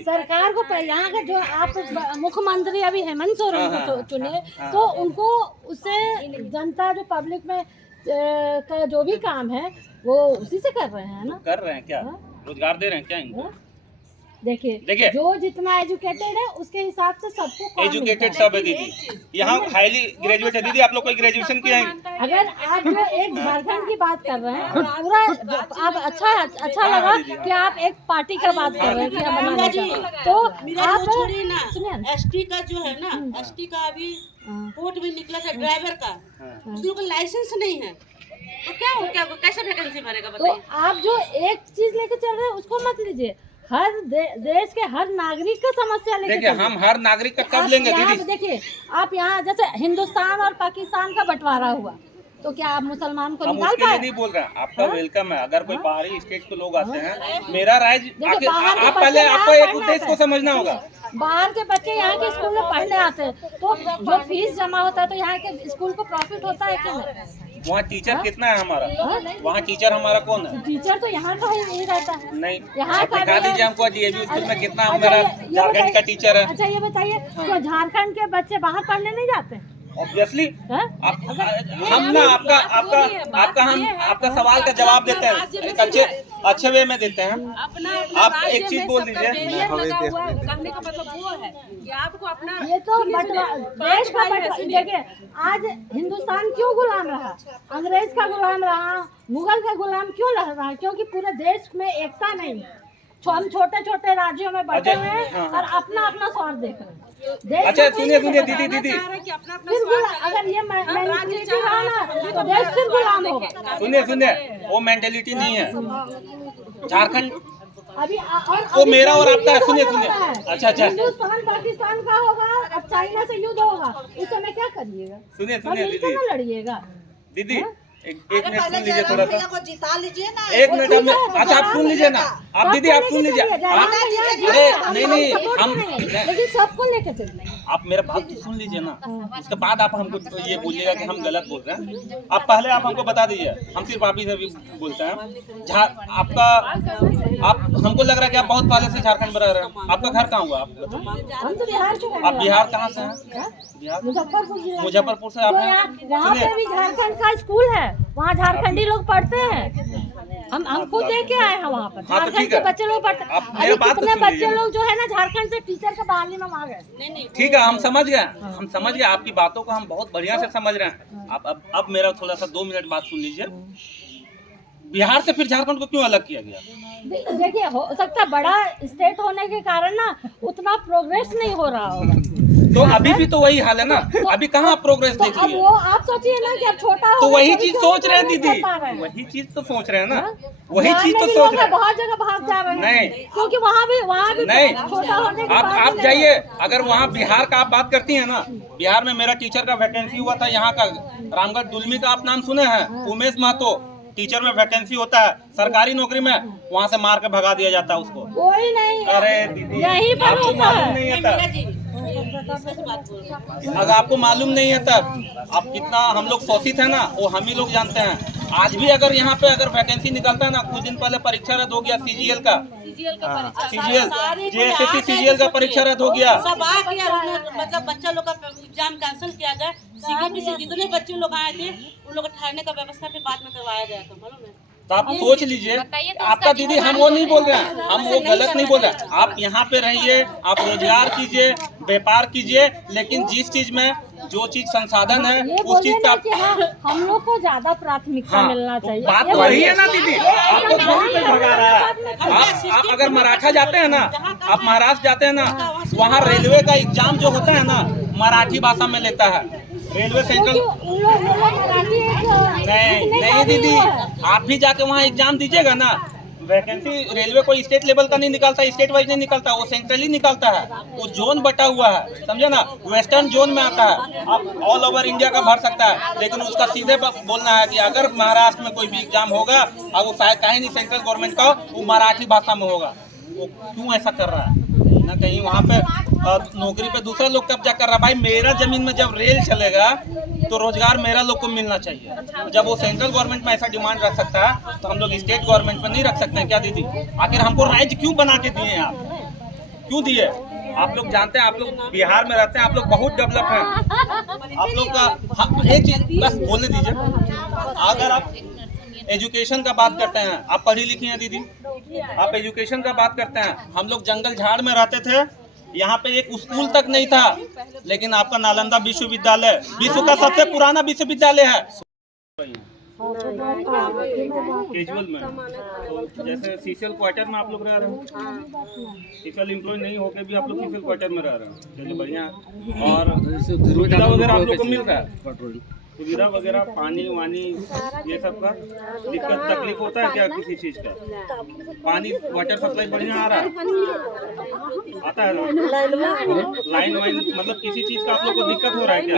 सरकार को यहाँ का जो आप मुख्यमंत्री अभी हेमंत सोरेन को चुने तो उनको उससे जनता जो पब्लिक में का जो भी काम है वो उसी से कर रहे हैं ना। कर रहे हैं क्या? रोजगार दे रहे हैं क्या इनको? देखिए जो जितना एजुकेटेड है उसके हिसाब से सबको एजुकेटेड सब है दीदी, यहाँ हाईली ग्रेजुएट है दीदी। आप लोग कोई ग्रेजुएशन किया है? अगर आप जो एक झारखंड की बात कर रहे हैं पूरा आप अच्छा लगा कि आप एक पार्टी का बात कर रहे हैं कि हम बनाने का, तो आप सुनिए एसटी का जो है ना, एसटी का अभी कोर्ट में निकला था ड्राइवर का, उसको लाइसेंस नहीं है तो क्या कैसे वैकेंसी भरेगा बताइए। तो आप जो एक चीज लेके चल रहे हैं उसको मत लीजिए, हर देश के हर नागरिक का समस्या लेके देखिए हम हर नागरिक का कब लेंगे दीदी? देखिए आप यहाँ जैसे हिंदुस्तान और पाकिस्तान का बंटवारा हुआ तो क्या आप मुसलमान को निकाल पाए? नहीं बोल रहे हैं, आपका वेलकम है। अगर कोई बाहरी स्टेट के लोग आते हैं, मेरा राज्य आप पहले आपको एक उद्देश्य को समझना होगा। बाहर के बच्चे यहाँ के स्कूल में पढ़ने आते हैं तो जो फीस जमा होता है तो यहाँ के स्कूल को प्रॉफिट होता है क्या नहीं? वहाँ टीचर कितना है हमारा? वहाँ टीचर हमारा कौन है? टीचर तो यहाँ का ही रहता है। नहीं, यहाँ का दिखा दीजिए हमको डीएवी स्कूल में कितना मेरा झारखंड का टीचर है। अच्छा ये बताइए तो झारखंड के बच्चे बाहर पढ़ने नहीं जाते? ऑब्वियसली हम ना आपका सवाल का जवाब देते हैं, अच्छे वे में देते हैं। आप एक चीज बोल दीजिए। कहने का मतलब वो है कि आपको अपना ये तो देश का देखिए आज हिंदुस्तान क्यों गुलाम रहा, अंग्रेज का गुलाम रहा, मुगल का गुलाम क्यों रहा? क्योंकि पूरे देश में एकता नहीं है, हम छोटे छोटे राज्यों में बैठे हुए हैं और अपना अपना स्वार्थ देख रहे हैं। अच्छा सुनिए दीदी फिर अगर ये मेंटालिटी रहा ना तो देश फिर गुलाम होगा। सुनिए वो मेंटालिटी नहीं है झारखंड अभी वो मेरा और आपका है। सुनिए अच्छा हिंदुस्तान पाकिस्तान का होगा, अब चाइना से युद्ध होगा, इस समय क्या करिएगा? सुनिए दीदी लड़िएगा दीदी एक मिनट सुन लीजिए थोड़ा सा, को जिता लीजिए ना। एक मिनट हम अच्छा आप सुन लीजिए ना, आप दीदी आप सुन लीजिए। अरे नहीं हम लेकिन सबको लेकर चलना। आप मेरा बात तो सुन लीजिए ना, उसके बाद आप हमको ये बोलिएगा कि हम गलत बोल रहे हैं। आप पहले आप हमको बता दीजिए, हम सिर्फ आप ही से भी बोलते हैं। आप हमको लग रहा है कि आप बहुत पहले से झारखंड में रह रहे हैं। आपका घर कहाँ हुआ? हम तो बिहार से हैं। आप बिहार कहाँ से हैं? बिहार मुजफ्फरपुर से। आप वहाँ पे भी झारखंड का स्कूल है, वहाँ झारखंडी लोग पढ़ते हैं। हम खुद देख आए हैं वहाँ पर झारखंड के बच्चे लोग पढ़ते हैं। अभी कितने बच्चे लोग जो है ना झारखंड से टीचर के बहाली में आ गए। ठीक है हम समझ गए आपकी बातों को हम बहुत बढ़िया से समझ रहे हैं। आप अब मेरा थोड़ा सा 2 मिनट बात सुन लीजिए। बिहार से फिर झारखंड को क्यों अलग किया गया? देखिए हो सकता है बड़ा स्टेट होने के कारण ना उतना प्रोग्रेस नहीं हो रहा होगा। तो अभी भी तो वही हाल है ना, अभी कहाँ प्रोग्रेस देख रही है? वो आप सोचिए ना कि अब छोटा तो वही चीज सोच रहे हैं दीदी, वही चीज तो सोच रहे हैं ना, वही चीज तो सोच रहे हैं। बहुत जगह भाग जा रहे हैं नहीं क्योंकि वहाँ भी नहीं छोटा होने के बाद आप जाइए। अगर वहाँ बिहार का आप बात करती है ना, बिहार में मेरा टीचर का वैकेंसी हुआ था, यहाँ का रामगढ़ दुलमी का आप नाम सुने हैं? उमेश महतो टीचर में वैकेंसी होता है, सरकारी नौकरी में, वहाँ से मार के भगा दिया जाता है उसको। कोई नहीं, अरे दीदी यही पर आपको मालूम नहीं है तब, अगर आपको मालूम नहीं है तब आप कितना हम लोग शोषित है ना, वो हम ही लोग जानते हैं। आज भी अगर यहाँ पे अगर वैकेंसी निकलता है ना, कुछ दिन पहले परीक्षा रद्द हो गया CGL का JSSC CGL का परीक्षा रद्द हो गया। सब आ गया, मतलब बच्चा लोग का एग्जाम कैंसिल किया गया। CBSE जितने बच्चे लोग आए थे उन लोग को ठहरने का व्यवस्था फिर बाद में करवाया गया था, मालूम है? तो आप सोच लीजिए, आपका दीदी हम वो नहीं बोल रहे हैं, हम वो गलत नहीं बोल रहे हैं। आप यहाँ पे रहिए, आप रोजगार कीजिए, व्यापार कीजिए, लेकिन जिस चीज में जो चीज संसाधन है उस चीज का हम लोग को ज्यादा प्राथमिकता मिलना चाहिए। बात वही है ना दीदी, आपको थोड़ी पे भगा रहा है। आप अगर मराठा जाते हैं ना, आप महाराष्ट्र जाते हैं ना, वहाँ रेलवे का एग्जाम जो होता है ना मराठी भाषा में लेता है रेलवे सेंट्रल। नहीं दीदी, आप भी जाके वहाँ एग्जाम दीजिएगा ना, वैकेंसी रेलवे कोई स्टेट लेवल का नहीं निकालता, स्टेट वाइज नहीं निकालता, वो सेंट्रली निकालता है। वो जोन बटा हुआ है, समझे ना, वेस्टर्न जोन में आता है। आप ऑल ओवर इंडिया का भर सकता है, लेकिन उसका सीधे बोलना है कि अगर महाराष्ट्र में कोई भी एग्जाम होगा और वो शायद कहीं नहीं सेंट्रल गवर्नमेंट का, वो मराठी भाषा में होगा। वो क्यों ऐसा कर रहा है? ना कहीं वहाँ पे नौकरी पे दूसरा लोग कब्जा कर रहा है। भाई मेरा जमीन में जब रेल चलेगा तो रोजगार मेरा लोग को मिलना चाहिए। जब वो सेंट्रल गवर्नमेंट में ऐसा डिमांड रख सकता है तो हम लोग स्टेट गवर्नमेंट में नहीं रख सकते हैं क्या दीदी? आखिर हमको राज्य क्यों बना के दिए आप? क्यों दिए? आप लोग जानते हैं, आप लोग बिहार में रहते हैं, आप लोग बहुत डेवलप हैं। आप लोग का एक चीज बस बोलने दीजिए, अगर आप एजुकेशन का बात करते हैं, आप पढ़ी लिखी हैं दीदी, आप एजुकेशन का बात करते हैं, हम लोग जंगल झाड़ में रहते थे, यहाँ पे एक स्कूल तक नहीं था, लेकिन आपका नालंदा विश्वविद्यालय विश्व का सबसे पुराना विश्वविद्यालय है कैजुअल में। तो जैसे सीसीएल क्वार्टर में आप लोग रह रहे हैं, सीसीएल एम्प्लॉय नहीं होके भी आप लोग सीसीएल क्वार्टर में रह रहे हैं, चलिए बढ़िया है। और सुविधा वगैरह आप लोग को मिल रहा है, सुविधा वगैरह पानी वानी ये सब का दिक्कत तकलीफ होता है क्या किसी चीज़ का? पानी वाटर सप्लाई बढ़िया आ रहा है, आता है ना? लाइन वाइन मतलब किसी चीज़ का आप लोग को दिक्कत हो रहा है क्या?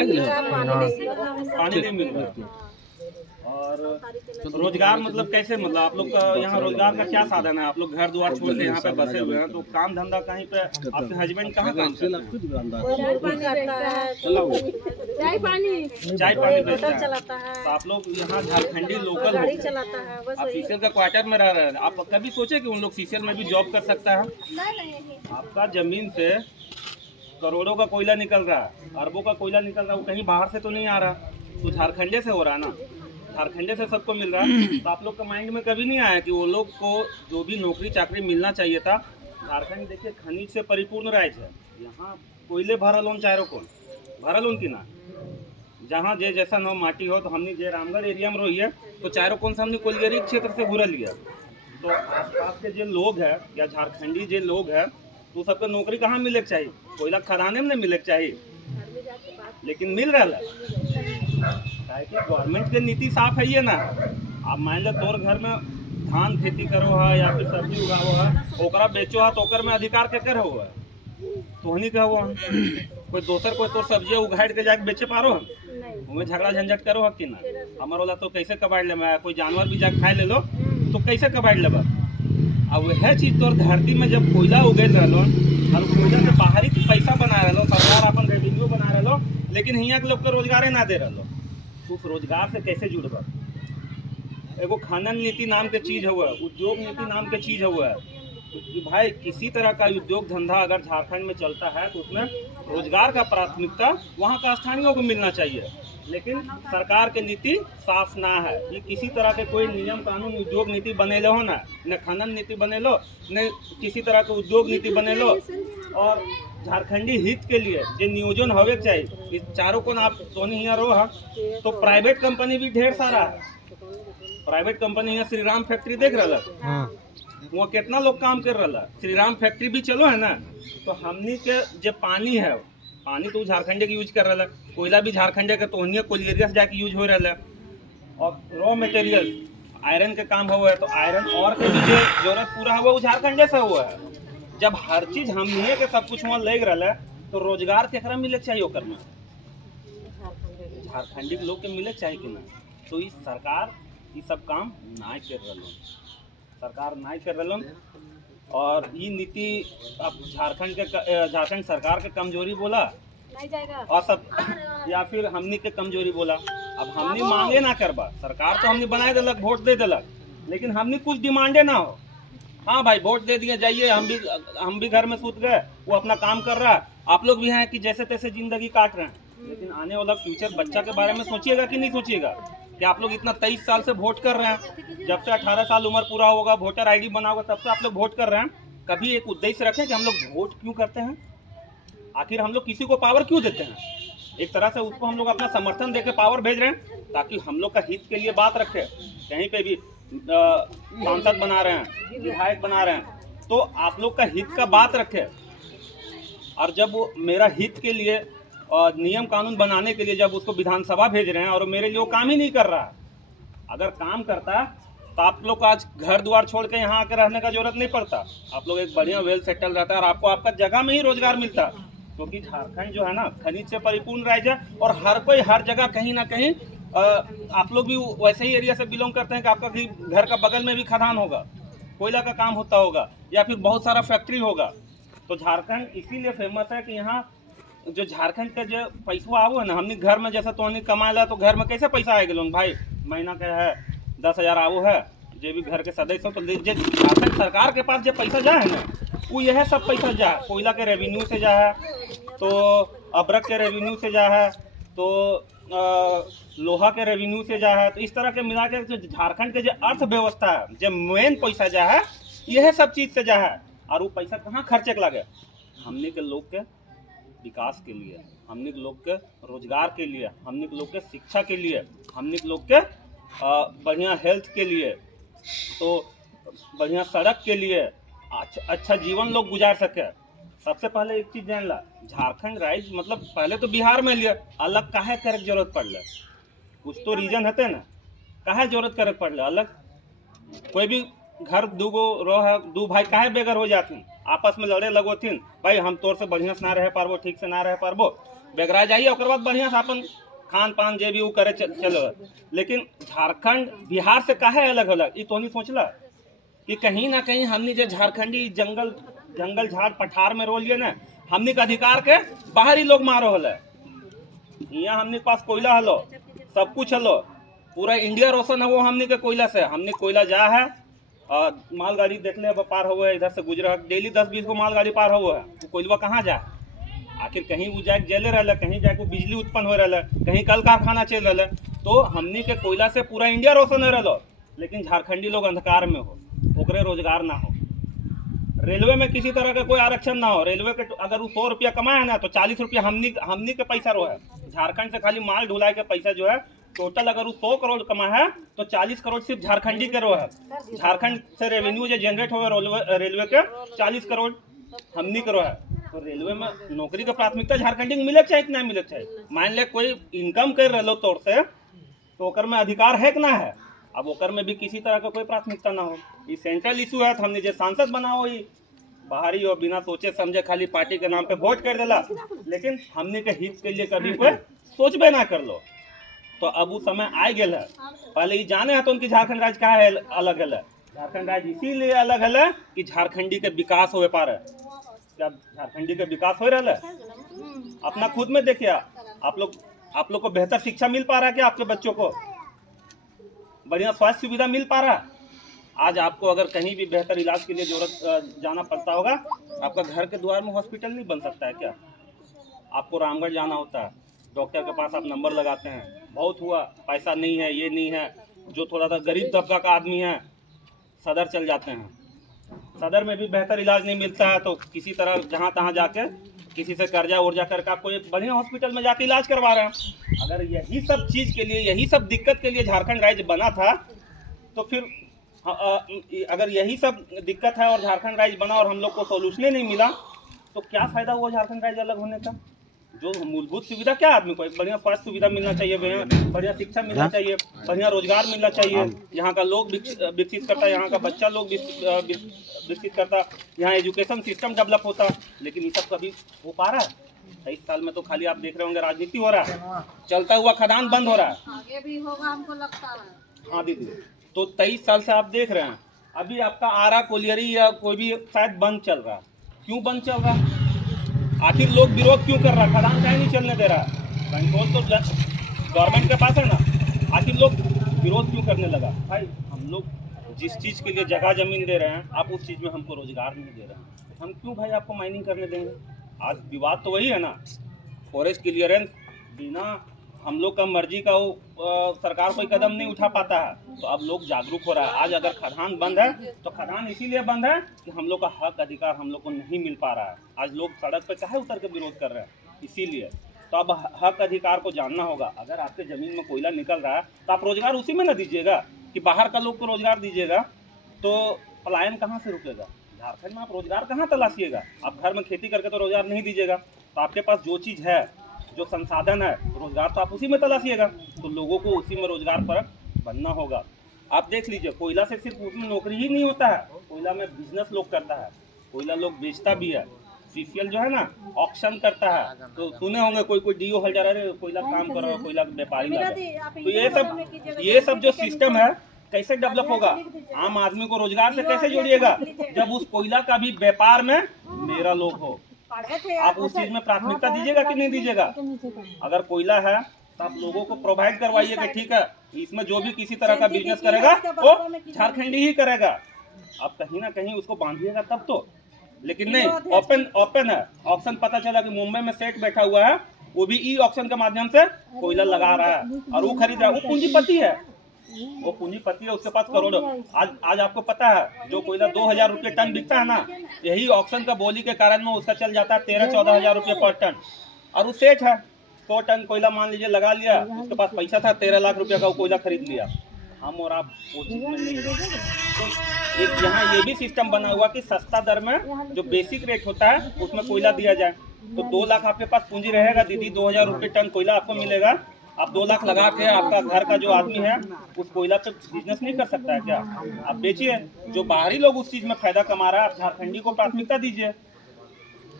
पानी नहीं मिल रहा है। और रोजगार मतलब कैसे, मतलब आप लोग का यहाँ रोजगार का क्या साधन है? आप लोग घर द्वार छोड़ के यहाँ पे बसे हुए हैं, तो काम धंधा कहीं पे आपके हस्बैंड कहाँ काम करते हैं? चाय पानी बेचता है। तो आप लोग यहाँ झारखंडी लोकल हो, आप सीसीएल का क्वार्टर में रह रहे हैं, आप कभी सोचे कि उन लोग सीसीएल में भी जॉब कर सकता है? आपका जमीन से करोड़ों का कोयला निकल रहा है, अरबों का कोयला निकल रहा है, वो कहीं बाहर से तो नहीं आ रहा, तो झारखंडे से हो रहा है ना, झारखंडे से सबको मिल रहा है। तो आप लोग के माइंड में कभी नहीं आया कि वो लोग को जो भी नौकरी चाकरी मिलना चाहिए था? झारखंड देखिए खनिज से परिपूर्ण राज्य है, यहाँ कोयले भरल होन चारों को भरल होन की ना, जहाँ जे जैसा नौ माटी हो, तो हमने जे रामगढ़ एरिया में रही है तो चारों कौन सा हमने कोयलेरी क्षेत्र से घुरा लिया। तो आसपास के जो लोग हैं या झारखंडी जो लोग हैं, तो सबको नौकरी कहाँ मिले के चाहिए? कोयला खदाने में नहीं मिले के चाहिए, लेकिन मिल रहा है कि गवर्नमेंट के नीति साफ है ये ना। आप मान लो तोर घर में धान खेती करो है या फिर सब्जी उगाओ है, ओकरा बेचो है, तो ओकर में अधिकार के कर हो है, तोहनी का हुआ कोई दोसर कोई तो सब्जी उगाड़ के जाके बेचे पारो हम, उमें झगड़ा झंझट करो है कि ना? हमार वाला तो कैसे कबाड़ ले, कोई जानवर भी जाके खाए ले लो तो कैसे कबाड़ ले? अब वह चीज़ तो धरती में जब कोयला उगल रहा और कोयला से बाहरी पैसा बना रहा, सरकार अपन रेवेन्यू बना रहा, लेकिन यहाँ के लोग को रोजगार ना दे रहा, तो उस रोजगार से कैसे जुड़बा? एगो खनन नीति नाम के चीज़ हुआ, उद्योग नीति नाम के चीज़ हुआ है कि भाई किसी तरह का उद्योग धंधा अगर झारखंड में चलता है तो उसमें रोजगार का प्राथमिकता वहाँ का स्थानीयों को मिलना चाहिए। लेकिन सरकार के नीति साफ ना है, ये किसी तरह के कोई नियम कानून उद्योग नीति बने लो हो ना, न खनन नीति बने लो, न किसी तरह के उद्योग नीति बने लो। और झारखंडी हित के लिए जो नियोजन होवे चाहिए, चारों को आप सोनी यहाँ रो है, तो प्राइवेट कंपनी भी ढेर सारा है। प्राइवेट कंपनी यहाँ श्री राम फैक्ट्री देख रहा है, वहाँ कितना लोग काम कर रहा है, श्री राम फैक्ट्री भी चलो है ना। तो हमनी के जो पानी है, पानी तो झारखंडे के यूज कर रहा है, कोयला भी झारखंडे का, तो उन्हीं कोयलेरिया से जाके यूज हो रहा है। और रॉ मटेरियल आयरन के काम हुआ है, तो आयरन और के भी जो जरूरत पूरा हुआ वो झारखंडे से हुआ है। जब हर चीज हमनी के सब कुछ वहाँ लग रहा है, तो रोजगार केकरा मिले चाहिए ओकर में? झारखंडी के लोग के मिले चाहिए कि ना? तो इस सरकार ये सब काम ना कर रहा, सरकार ना कर रहा। और ये नीति अब झारखंड सरकार के कमजोरी बोला और सब, या फिर हमनी के कमजोरी बोला। अब हमनी मांगे ना करबा, सरकार तो हमने बनाए दिलक, वोट दे दिलक, लेकिन हमने कुछ डिमांडे ना हो। हाँ भाई वोट दे दिए जाइए, हम भी घर में सूत गए, वो अपना काम कर रहा है, आप लोग भी हैं कि जैसे तैसे जिंदगी काट रहे हैं। लेकिन आने वाला फ्यूचर बच्चा के बारे में सोचिएगा कि नहीं सोचिएगा? कि आप लोग इतना 23 साल से वोट कर रहे हैं, जब से 18 साल उम्र पूरा होगा, वोटर आईडी बना होगा, तब से आप लोग वोट कर रहे हैं। कभी एक उद्देश्य रखें कि हम लोग वोट क्यों करते हैं, आखिर हम लोग किसी को पावर क्यों देते हैं? एक तरह से उसको हम लोग अपना समर्थन देके पावर भेज रहे हैं, ताकि हम लोग का हित के लिए बात रखे। कहीं पे भी सांसद बना रहे हैं, विधायक बना रहे हैं, तो आप लोग का हित का बात रखे। और जब वो मेरा हित के लिए और नियम कानून बनाने के लिए जब उसको विधानसभा भेज रहे हैं और मेरे लिए वो काम ही नहीं कर रहा, अगर काम करता तो आप लोग को आज घर द्वार छोड़ के यहाँ आकर रहने का जरूरत नहीं पड़ता। आप लोग एक बढ़िया वेल सेटल रहता है और आपको आपका जगह में ही रोजगार मिलता। क्योंकि झारखंड जो है ना खनिज से परिपूर्ण राज्य है, और हर कोई हर जगह कहीं ना कहीं, आप लोग भी वैसे ही एरिया से बिलोंग करते हैं कि आपका घर का बगल में भी खदान होगा, कोयला का काम होता होगा, या फिर बहुत सारा फैक्ट्री होगा। तो झारखंड इसीलिए फेमस है कि यहाँ जो झारखंड का जो पैसा आवो है ना, हमने घर में जैसा तो कमाएला, तो घर में कैसे पैसा आएगा लोग भाई? महीना का है 10,000 आवो है, जो भी घर के सदस्य हो, तो झारखंड सरकार के पास जो पैसा जाए ना, वो यह सब पैसा जा है, कोयला के रेवेन्यू से जा है, तो अबरक के रेवेन्यू से जा है, तो लोहा के रेवेन्यू से जा है। तो इस तरह के मिला के जो झारखंड के जो अर्थव्यवस्था है, जो मेन पैसा जा है, यह सब चीज़ से जा है। और वो पैसा कहाँ खर्चे के लगे? हमने के लोग के विकास के लिए, हमने के लोग के रोजगार के लिए, हमने के लोग के शिक्षा के लिए, हमने के लोग के बढ़िया हेल्थ के लिए, तो बढ़िया सड़क के लिए, अच्छा जीवन लोग गुजार सके। सबसे पहले एक चीज़ जान ला, झारखंड राज्य मतलब पहले तो बिहार में लिया, अलग काहे करे के जरूरत पड़ल? कुछ तो रीजन हते ना, काहे जरूरत करे पड़ल अलग? कोई भी घर दूगो रह दू भाई काहे बेगर हो जाथिन, आपस में लड़े लगोथिन, भाई हम तोर से बढ़िया से ना रह पारबो, ठीक से ना रह पारबो, बेगरा जाइए, ओकर बाद बढ़िया से अपन खान पान जे भी वो करे चलो। लेकिन झारखंड बिहार से काहे अलग अलग? ये तो नहीं सोचला कि कहीं ना कहीं हमने जो झारखंडी जंगल झाड़ पठार में रो लिए ना, हमने के अधिकार के बाहरी लोग मारो हल। यहाँ हमने के पास कोयला हलो, सब कुछ हलो, पूरा इंडिया रोशन है वो हमने के कोयला से। हमने कोयला जा है, मालगाड़ी देख ले पार हुआ है, इधर से गुजरा डेली 10-20 को मालगाड़ी पार हुआ है, वो कोयलवा कहाँ जा? आखिर कहीं वो जाके जले रहा, कहीं जाके बिजली उत्पन्न हो रहा, कहीं कल कारखाना चल रहा। तो हमने के कोयला से पूरा इंडिया रोशन हो रहा, लेकिन झारखंडी लोग अंधकार में हो, ओकरे रोजगार ना हो, रेलवे में किसी तरह का कोई आरक्षण ना हो। रेलवे के अगर वो 100 रुपया कमाए है ना, तो 40 रुपया हमनी के पैसा रो है। झारखंड से खाली माल ढुलाई के पैसा जो है टोटल अगर वो 100 करोड़ कमाए है, तो 40 करोड़ सिर्फ झारखंडी के रो है। झारखंड से रेवेन्यू जो जनरेट हो रेलवे के 40 करोड़ हमनी के रो है। तो रेलवे में नौकरी का प्राथमिकता झारखंडी को मिले चाहिए कि नहीं मिले चाहिए? मान ले कोई इनकम कर रहे तौर से, तो ओकर में अधिकार है कि ना है? अब ओकर में भी किसी तरह का कोई प्राथमिकता ना हो। ये सेंट्रल इशू है, तो हमने जो सांसद बनाओ ही बाहरी और बिना सोचे समझे खाली पार्टी के नाम पे वोट कर देला, लेकिन हमने के हित के लिए कभी कोई सोचबे ना कर लो। तो अब वो समय आ गया है, पहले ये जाने है तो उनकी झारखंड राज्य का है अलग है। झारखंड राज्य इसीलिए अलग है कि झारखंडी के विकास हो पा रहा है। क्या झारखंडी का विकास हो रहा है? अपना खुद में देखिए, आप लोग को बेहतर शिक्षा मिल पा रहा है क्या? आपके बच्चों को बढ़िया स्वास्थ्य सुविधा मिल पा रहा है? आज आपको अगर कहीं भी बेहतर इलाज के लिए जरूरत जाना पड़ता होगा, आपका घर के द्वार में हॉस्पिटल नहीं बन सकता है क्या? आपको रामगढ़ जाना होता है, डॉक्टर के पास आप नंबर लगाते हैं, बहुत हुआ, पैसा नहीं है, ये नहीं है, जो थोड़ा सा गरीब तबका का आदमी है सदर चल जाते हैं। सदर में भी बेहतर इलाज नहीं मिलता है, तो किसी तरह जहाँ तहाँ जाके किसी से कर्जा उर्जा करके आपको एक बढ़िया हॉस्पिटल में जाके इलाज करवा रहे हैं। अगर यही सब चीज़ के लिए, यही सब दिक्कत के लिए झारखंड राज्य बना था, तो फिर अगर यही सब दिक्कत है और झारखंड राज्य बना और हम लोग को सोल्यूशन नहीं मिला, तो क्या फ़ायदा हुआ झारखंड राज्य अलग होने का? जो मूलभूत सुविधा क्या आदमी को, एक बढ़िया स्वास्थ्य सुविधा मिलना चाहिए, बढ़िया शिक्षा मिलना चाहिए, बढ़िया रोजगार मिलना चाहिए, यहाँ का लोग विकसित करता, यहाँ का बच्चा लोग विकसित करता, यहाँ एजुकेशन सिस्टम डेवलप होता। लेकिन ये सब कभी हो पा रहा है? 23 साल में तो खाली आप देख रहे होंगे राजनीति हो रहा है, चलता हुआ खदान बंद हो रहा है। आगे भी होगा हमको लगता है। हाँ दीदी, तो 23 साल से आप देख रहे हैं, अभी आपका आरा कोलियरी या कोई भी शायद बंद चल रहा है। क्यों बंद चल रहा है? आखिर लोग विरोध क्यों कर रहा है? खदान काहे नहीं चलने दे रहा? कंट्रोल तो गवर्नमेंट के पास है ना, आखिर लोग विरोध क्यों करने लगा? भाई हम लोग जिस चीज़ के लिए जगह जमीन दे रहे हैं, आप उस चीज़ में हमको रोजगार नहीं दे रहे हैं, हम क्यों भाई आपको माइनिंग करने देंगे? आज विवाद तो वही है ना, फॉरेस्ट क्लियरेंस बिना हम लोग का मर्जी का वो सरकार कोई कदम नहीं उठा पाता है। तो अब लोग जागरूक हो रहा है। आज अगर खदान बंद है, तो खदान इसीलिए बंद है कि हम लोग का हक अधिकार हम लोग को नहीं मिल पा रहा है। आज लोग सड़क पे काहे उतर के विरोध कर रहे हैं? इसीलिए। तो अब हक अधिकार को जानना होगा। अगर आपके ज़मीन में कोयला निकल रहा है, तो आप रोजगार उसी में न दीजिएगा कि बाहर का लोग को रोजगार दीजिएगा, तो पलायन कहाँ से रुकेगा? झारखंड में आप रोजगार कहाँ तलाशिएगा? आप घर में खेती करके तो रोजगार नहीं दीजिएगा। तो आपके पास जो चीज़ है, जो संसाधन है, रोजगार तो आप उसी में तलाशिएगा। तो लोगों को उसी में रोजगार पर बनना होगा। आप देख लीजिए, कोयला से सिर्फ उसमें नौकरी ही नहीं होता है, कोयला में बिजनेस लोग करता है, कोयला लोग बेचता भी है। सीसीएल जो है ना, ऑक्शन करता है। तो सुने होंगे कोई डीओ हल्दार, अरे कोयला काम कर रहा है, कोयला व्यापारी लगा। तो ये सब जो सिस्टम है कैसे डेवलप होगा? आम आदमी को रोजगार से कैसे जोड़िएगा जब उस कोयला का भी व्यापार में मेरा लोग हो? आप उस चीज में प्राथमिकता दीजिएगा कि नहीं दीजिएगा? अगर कोयला है तो आप लोगों को प्रोवाइड करवाइए कि ठीक है, इसमें जो भी किसी तरह का बिजनेस करेगा वो झारखंडी ही करेगा। आप कहीं ना कहीं उसको बांधिएगा तब तो। लेकिन नहीं, ओपन है ऑप्शन। पता चला कि मुंबई में सेठ बैठा हुआ है, वो भी ई ऑप्शन के माध्यम से कोयला लगा रहा है और वो खरीद रहा है। वो पूंजीपति है, वो पूंजीपति है, उसके पास करोड़ों। आज आपको पता है जो कोयला 2000 रुपये टन बिकता है ना, यही ऑप्शन का बोली के कारण में उसका चल जाता है 13-14 हजार रुपये पर टन। और वो सेठ है, 100 टन कोयला मान लीजिए लगा लिया, उसके पास पैसा था 13 लाख रुपये का, वो कोयला खरीद लिया। हम और आप वो चीज में नहीं। तो एक यहाँ ये भी सिस्टम बना हुआ कि सस्ता दर में जो बेसिक रेट होता है उसमें कोयला दिया जाए। तो 2 लाख आपके पास पूंजी रहेगा दीदी, 2000 रुपये टन कोयला आपको मिलेगा। आप 2 लाख लगा के आपका घर का जो आदमी है उस कोयला पे बिजनेस नहीं कर सकता है क्या? आप बेचिए, जो बाहरी लोग उस चीज में फायदा कमा रहा है, आप झारखंडी को प्राथमिकता दीजिए।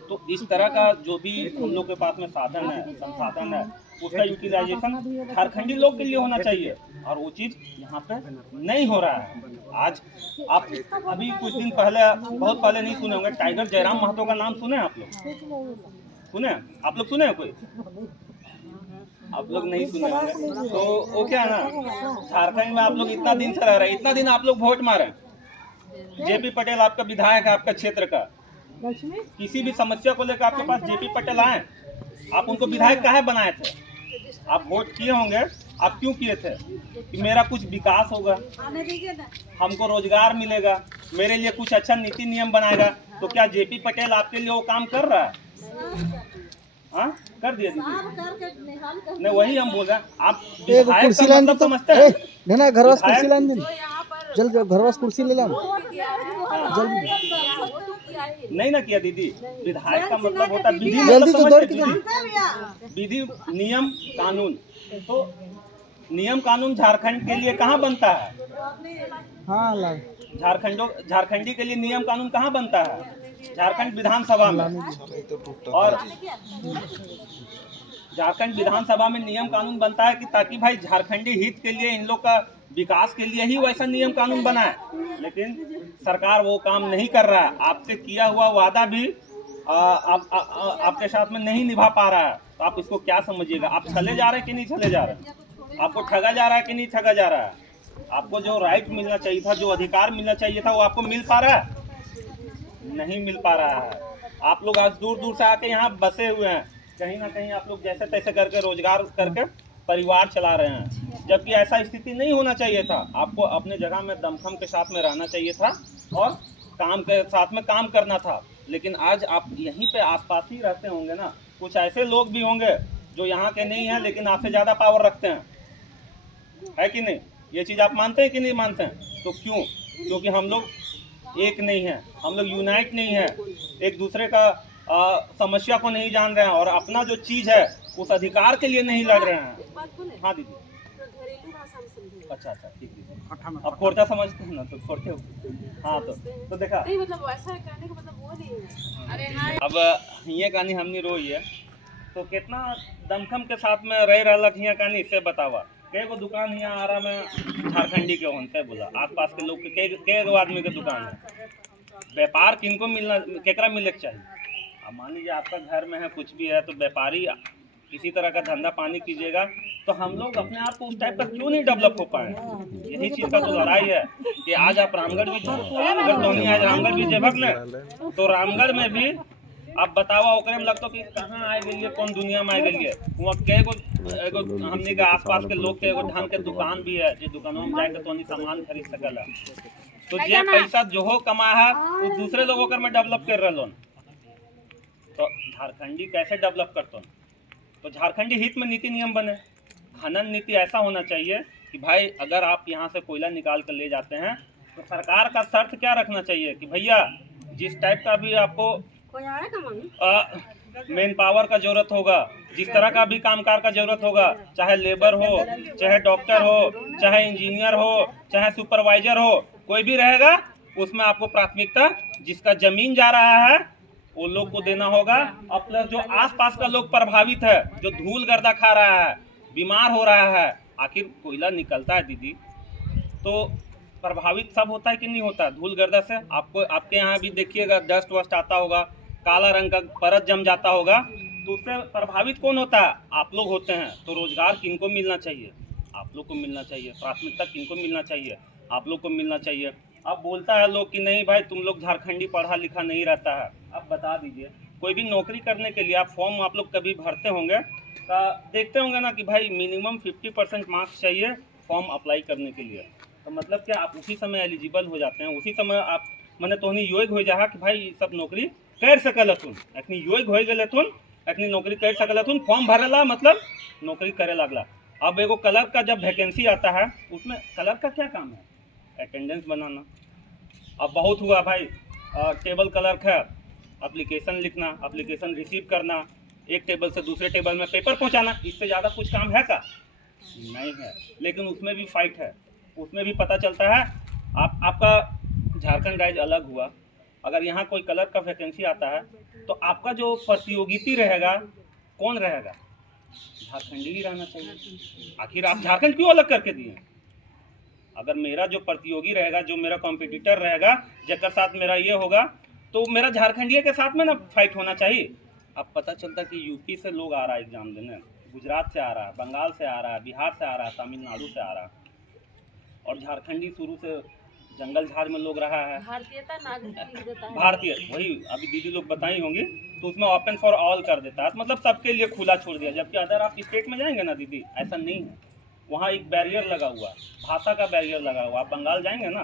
तो इस तरह का जो भी हम लोग के पास में साधन है, संसाधन है, उसका यूटिलाइजेशन झारखंडी लोग के लिए होना चाहिए और वो चीज यहाँ पे नहीं हो रहा है। आज आप अभी कुछ दिन पहले, बहुत पहले नहीं सुने होंगे, टाइगर जयराम महतो का नाम सुने आप लोग? सुने आप लोग? सुने कोई? आप लोग नहीं सुने होंगे। तो वो क्या ना, झारखंड में आप लोग इतना दिन से रह रहे हैं, इतना दिन आप लोग वोट मारे, जेपी पटेल आपका विधायक है आपका क्षेत्र का, किसी भी समस्या को लेकर आपके पास जेपी पटेल आए, आप उनको विधायक काहे बनाए थे? आप वोट किए होंगे, आप क्यों किए थे? कि मेरा कुछ विकास होगा, हमको रोजगार मिलेगा, मेरे लिए कुछ अच्छा नीति नियम बनाएगा। तो क्या जेपी पटेल आपके लिए वो काम कर रहा है? हाँ, कर दिया दीदी। नहीं, वही हम बोल रहे हैं। आप विधायक का मतलब समझते हैं? ना घरवास कुर्सी लाइन दिन जल्द, घरवास कुर्सी ले ला जल्दी। नहीं ना किया दीदी। विधायक का मतलब होता है विधि, जल्दी तो दौड़ के विधि नियम कानून। तो नियम कानून झारखंड के लिए कहाँ बनता है? हाँ ला झारखंडी के लिए नियम कानून कहाँ बनता है? झारखंड विधानसभा में। और झारखंड विधानसभा में नियम कानून बनता है कि ताकि भाई झारखंडी हित के लिए, इन लोग का विकास के लिए ही वैसा नियम कानून बना है। लेकिन सरकार वो काम नहीं कर रहा है। आपसे किया हुआ वादा भी आपके साथ में नहीं निभा पा रहा है। तो आप इसको क्या समझिएगा? आप चले जा रहे हैं कि नहीं चले जा रहे? आपको ठगा जा रहा है कि नहीं ठगा जा रहा है? आपको जो राइट मिलना चाहिए था, जो अधिकार मिलना चाहिए था, वो आपको मिल पा रहा है? नहीं मिल पा रहा है। आप लोग आज दूर दूर से आके यहाँ बसे हुए हैं, कहीं ना कहीं आप लोग जैसे तैसे करके रोजगार करके परिवार चला रहे हैं, जबकि ऐसा स्थिति नहीं होना चाहिए था। आपको अपने जगह में दमखम के साथ में रहना चाहिए था और काम के साथ में काम करना था। लेकिन आज आप यहीं पे आसपास ही रहते होंगे ना, कुछ ऐसे लोग भी होंगे जो यहाँ के नहीं हैं लेकिन आपसे ज़्यादा पावर रखते हैं, है कि नहीं? ये चीज़ आप मानते हैं कि नहीं मानते हैं? तो क्यों? क्योंकि हम लोग एक नहीं हैं, हम लोग यूनाइट नहीं हैं, एक दूसरे का समस्या को नहीं जान रहे हैं और अपना जो चीज़ है उस अधिकार के लिए नहीं लड़ रहे हैं। हाँ दीदी, अच्छा ठीक है। अब खोरचा समझते हैं ना, तो खोरते हो। हाँ तो देखा नहीं, मतलब वैसा कहने का मतलब वो नहीं है। अरे हाँ, अब ये कहानी हमने रोई है तो कितना दमखम के साथ में रह रहा हियाँ कहानी से बतावा। कई गो दुकान यहाँ आ रहा में झारखंडी के होते बोला, आसपास के लोग कई गो आदमी के दुकान है। व्यापार किनको मिलना, केकरा मिले के चाहिए? अब मान लीजिए आपका घर में है, कुछ भी है, तो व्यापारी किसी तरह का धंधा पानी कीजिएगा, तो हम लोग अपने आप को उस टाइप का क्यों नहीं डेवलप हो पाए? यही चीज़ का तो लड़ाई है कि आज आप रामगढ़ भी, आज रामगढ़ भी जेबक ने, तो रामगढ़ में भी आप बतावा ओकरे में लगता कि कहाँ आए गई, कौन दुनिया में आ गई है। वहाँ कई गो हमने के आसपास के लोग के एगो ढंग के दुकान भी है, जो दुकानों में जाके तो सामान खरीद सकला। तो ये पैसा जो हो कमा है वो दूसरे लोगों में डेवलप कर रहे। तो झारखंडी कैसे डेवलप करते? तो झारखंडी हित में नीति नियम बने। खनन नीति ऐसा होना चाहिए कि भाई अगर आप यहाँ से कोयला निकाल कर ले जाते हैं तो सरकार का शर्त क्या रखना चाहिए कि भैया जिस टाइप का भी आपको मेन पावर का जरूरत होगा, जिस तरह का भी कामकार का जरूरत होगा, चाहे लेबर हो, चाहे डॉक्टर हो, चाहे इंजीनियर हो, चाहे सुपरवाइजर हो, कोई भी रहेगा, उसमें आपको प्राथमिकता जिसका जमीन जा रहा है वो लोग को देना होगा। और प्लस जो आसपास का लोग प्रभावित है, जो धूल गर्दा खा रहा है, बीमार हो रहा है, आखिर कोयला निकलता है दीदी तो प्रभावित सब होता है कि नहीं होता? धूल गर्दा से आपको, आपके यहाँ भी देखिएगा डस्ट वस्ट आता होगा, काला रंग का परत जम जाता होगा, तो उससे प्रभावित कौन होता है? आप लोग होते हैं। तो रोजगार किनको मिलना चाहिए? आप लोग को मिलना चाहिए। प्राथमिकता किनको मिलना चाहिए? आप लोग को मिलना चाहिए। अब बोलता है लोग कि नहीं भाई तुम लोग झारखंडी पढ़ा लिखा नहीं रहता है। अब बता दीजिए, कोई भी नौकरी करने के लिए आप फॉर्म आप लोग कभी भरते होंगे तो देखते होंगे ना कि भाई मिनिमम 50% मार्क्स चाहिए फॉर्म अप्लाई करने के लिए। तो मतलब क्या आप उसी समय एलिजिबल हो जाते हैं, उसी समय आप मैंने तोहनी योग्य हो जा कि भाई सब नौकरी कर सकलथुन, अखनी योग्य हो गए अखनी नौकरी कर सकलथुन, फॉर्म भरेला मतलब नौकरी करे लगला। अब एगो क्लर्क का जब वैकेंसी आता है उसमें क्लर्क का क्या काम है? अटेंडेंस बनाना। अब बहुत हुआ भाई, टेबल क्लर्क है, एप्लीकेशन लिखना, एप्लीकेशन रिसीव करना, एक टेबल से दूसरे टेबल में पेपर पहुंचाना, इससे ज़्यादा कुछ काम है का? नहीं है। लेकिन उसमें भी फाइट है, उसमें भी पता चलता है आपका झारखंड राज्य अलग हुआ, अगर यहाँ कोई क्लर्क का वैकेंसी आता है तो आपका जो प्रतियोगिता रहेगा कौन रहेगा? झारखंडी ही रहना चाहिए। आखिर आप झारखंड क्यों अलग करके दिए? अगर मेरा जो प्रतियोगी रहेगा, जो मेरा कॉम्पिटिटर रहेगा, जेकर साथ मेरा ये होगा, तो मेरा झारखंडी के साथ में ना फाइट होना चाहिए। अब पता चलता कि यूपी से लोग आ रहा है एग्जाम देने, गुजरात से आ रहा है, बंगाल से आ रहा है, बिहार से आ रहा है, तमिलनाडु से आ रहा है, और झारखंडी शुरू से जंगल झाड़ में लोग रहा है। भारतीयता नागरिक देता है। भारतीय वही अभी दीदी लोग बताई होंगी, तो उसमें ओपन फॉर ऑल कर देता है, मतलब सबके लिए खुला छोड़ दिया। जबकि अगर आप स्टेट में जाएंगे ना दीदी, ऐसा नहीं है, वहाँ एक बैरियर लगा हुआ है, भाषा का बैरियर लगा हुआ। आप बंगाल जाएंगे ना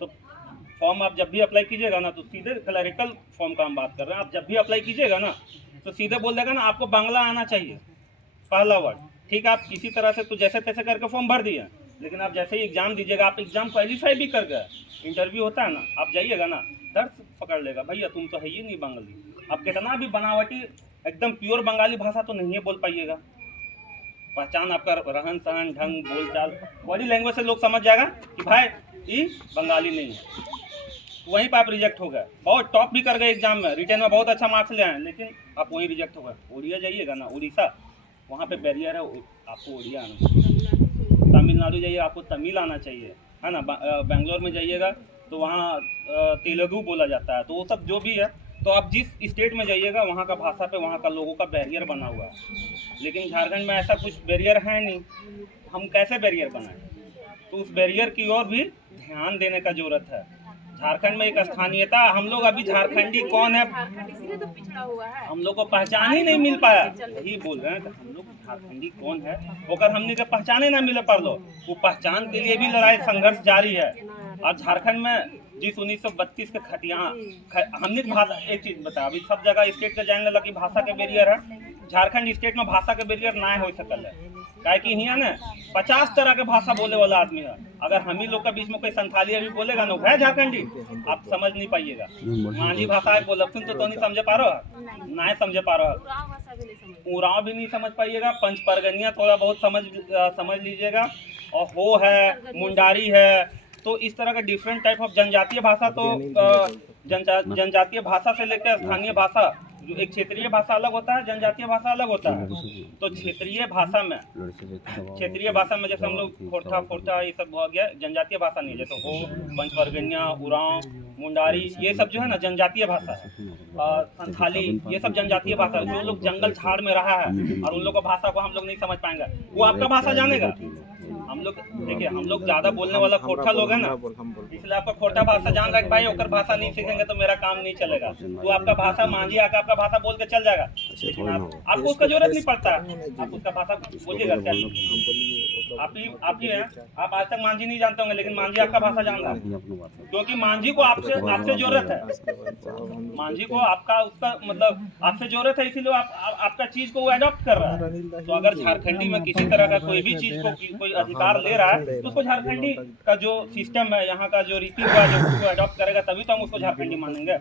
तो फॉर्म आप जब भी अप्लाई कीजिएगा ना तो सीधे क्लरिकल फॉर्म का हम बात कर रहे हैं, आप जब भी अप्लाई कीजिएगा ना तो सीधे बोल देगा ना आपको बांग्ला आना चाहिए, पहला वर्ड। ठीक है, आप किसी तरह से तो जैसे तैसे करके फॉर्म भर दिए, लेकिन आप जैसे ही एग्जाम दीजिएगा, आप एग्जाम क्वालिफाई भी कर गए, इंटरव्यू होता है ना, आप जाइएगा ना दर्द पकड़ लेगा, भैया तुम तो है ही नहीं बंगाली। आप कितना भी बनावटी एकदम प्योर बंगाली भाषा तो नहीं बोल पाइएगा। पहचान आपका रहन सहन ढंग बोलचाल बॉडी लैंग्वेज से लोग समझ जाएगा कि भाई ये बंगाली नहीं है। वहीं पर आप रिजेक्ट हो गए, बहुत टॉप भी कर गए एग्जाम में, रिटर्न में बहुत अच्छा मार्क्स ले आए, लेकिन आप वहीं रिजेक्ट हो गए। उड़िया जाइएगा ना, उड़ीसा, वहाँ पे बैरियर है, आपको उड़िया आना चाहिए। तमिलनाडु जाइए आपको तमिल आना चाहिए, है ना। बेंगलोर में जाइएगा तो वहाँ तेलुगु बोला जाता है। तो वो सब जो भी है, तो आप जिस स्टेट में जाइएगा वहाँ का भाषा पे वहाँ का लोगों का बैरियर बना हुआ है। लेकिन झारखंड में ऐसा कुछ बैरियर है नहीं, हम कैसे बैरियर बनाएं? तो उस बैरियर की ओर भी ध्यान देने का जरूरत है। झारखंड में एक स्थानीयता, हम लोग अभी झारखंडी कौन है इसलिए तो पिछड़ा हुआ है। हम लोग को पहचान ही नहीं मिल पाया। यही बोल रहे हैं कि हम लोग झारखंडी कौन है, अगर हमने का पहचान ही ना मिले पर लो, वो पहचान के लिए भी लड़ाई संघर्ष जारी है। और झारखंड में जिस 1932 के खटिया हमने भाषा, एक चीज बता, अभी सब जगह स्टेट के जाने लगा कि भाषा के बैरियर है, झारखंड स्टेट में भाषा के बैरियर ना हो सकल है। काहे कि यहाँ ना 50 तरह के भाषा बोले वाला आदमी है। अगर हम ही लोग के बीच में कोई संथाली अभी बोलेगा ना है झारखंडी, आप समझ नहीं पाइएगा। मांझी भाषा बोलते तो नहीं समझ पा रहा, ना समझ पा रहा, उराव भी नहीं समझ पाइएगा, पंच परगनिया थोड़ा बहुत समझ लीजिएगा, और हो है, मुंडारी है। तो इस तरह का डिफरेंट टाइप ऑफ जनजातीय भाषा, तो जनजातीय भाषा से लेकर स्थानीय भाषा, जो एक क्षेत्रीय भाषा अलग होता है, जनजातीय भाषा अलग होता है। तो क्षेत्रीय भाषा में जैसे हम लोग खोरठा ये सब हो गया, जनजातीय भाषा नहीं, जैसे हो, पंचवर्गन्या, उरांव, मुंडारी, ये सब जो है ना जनजातीय भाषा है। संथाली, ये सब जनजातीय भाषा है। जो लोग जंगल झाड़ में रहा है और उन लोग को भाषा को हम लोग नहीं समझ पाएंगे, वो आपका भाषा जानेगा। हम लोग देखिए, हम लोग ज्यादा बोलने वाला खोरठा लोग है ना, इसलिए आपका खोरठा भाषा जान रहा है भाई, ओकर भाषा नहीं सीखेंगे तो मेरा काम नहीं चलेगा। तो आपका भाषा मांझी आकर आपका भाषा बोल के चल जाएगा, आपको उसका जरूरत नहीं पड़ता है, आप उसका भाषा बोलिएगा। आप ही हैं, आप आज तक मांझी नहीं जानते होंगे, लेकिन मांझी आपका भाषा जान रहा है, क्योंकि मांझी को आपसे जरूरत है। मांझी को आपका उसका मतलब आपसे जरूरत है, इसीलिए आपका चीज को वो अडॉप्ट कर रहा है। तो अगर झारखंडी में किसी तरह का कोई भी चीज को कोई अधिकार ले रहा है, तो उसको झारखंडी का जो सिस्टम है, यहाँ का जो रीति रिवाज है, उसको अडॉप्ट करेगा, तभी तो हम उसको झारखंडी मानेंगे।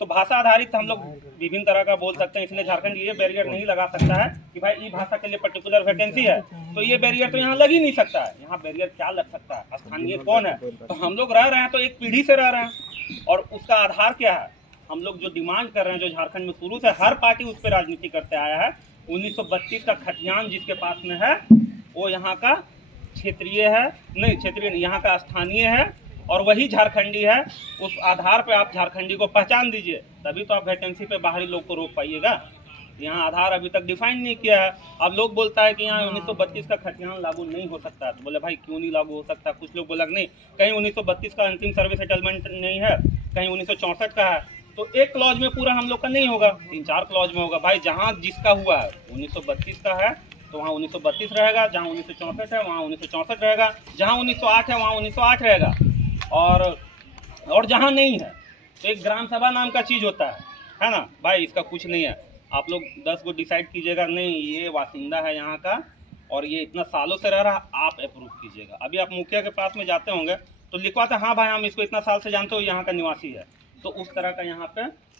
तो भाषा आधारित हम लोग विभिन्न तरह का बोल सकते हैं, इसलिए झारखंड ये बैरियर नहीं लगा सकता है कि भाई ये भाषा के लिए पर्टिकुलर वैकेंसी है, तो ये बैरियर तो यहाँ लग ही नहीं सकता है। यहाँ बैरियर क्या लग सकता है? स्थानीय कौन है? तो हम लोग रह रहे हैं तो एक पीढ़ी से रह रहे हैं, और उसका आधार क्या है? हम लोग जो डिमांड कर रहे हैं, जो झारखंड में शुरू से हर पार्टी उस पर राजनीति करते आया है, 1932 का खतियान जिसके पास में है वो यहाँ का क्षेत्रीय है, नहीं क्षेत्रीय नहीं, यहाँ का स्थानीय है, और वही झारखंडी है। उस आधार पे आप झारखंडी को पहचान दीजिए, तभी तो आप वैकेंसी पे बाहरी लोग को रोक पाइएगा। यहाँ आधार अभी तक डिफाइन नहीं किया है। अब लोग बोलता है कि यहाँ 1932 का खतियान लागू नहीं हो सकता, तो बोले भाई क्यों नहीं लागू हो सकता। कुछ लोग बोला नहीं, कहीं 1932 का अंतिम सर्वे सेटलमेंट नहीं है, कहीं 1964 का है, तो एक क्लॉज में पूरा हम लोग का नहीं होगा, 3-4 क्लॉज में होगा। भाई जहाँ जिसका हुआ है 1932 का है तो वहाँ 1932 रहेगा, जहाँ 1964 है वहाँ 1964 रहेगा, जहाँ 1908 है वहाँ 1908 रहेगा। और जहाँ नहीं है तो एक ग्राम सभा नाम का चीज़ होता है ना भाई, इसका कुछ नहीं है। आप लोग 10 को डिसाइड कीजिएगा, नहीं ये वासिंदा है यहाँ का और ये इतना सालों से रह रहा, आप अप्रूव कीजिएगा। अभी आप मुखिया के पास में जाते होंगे तो लिखवाते हाँ भाई हम इसको इतना साल से जानते हो, यहाँ का निवासी है। तो उस तरह का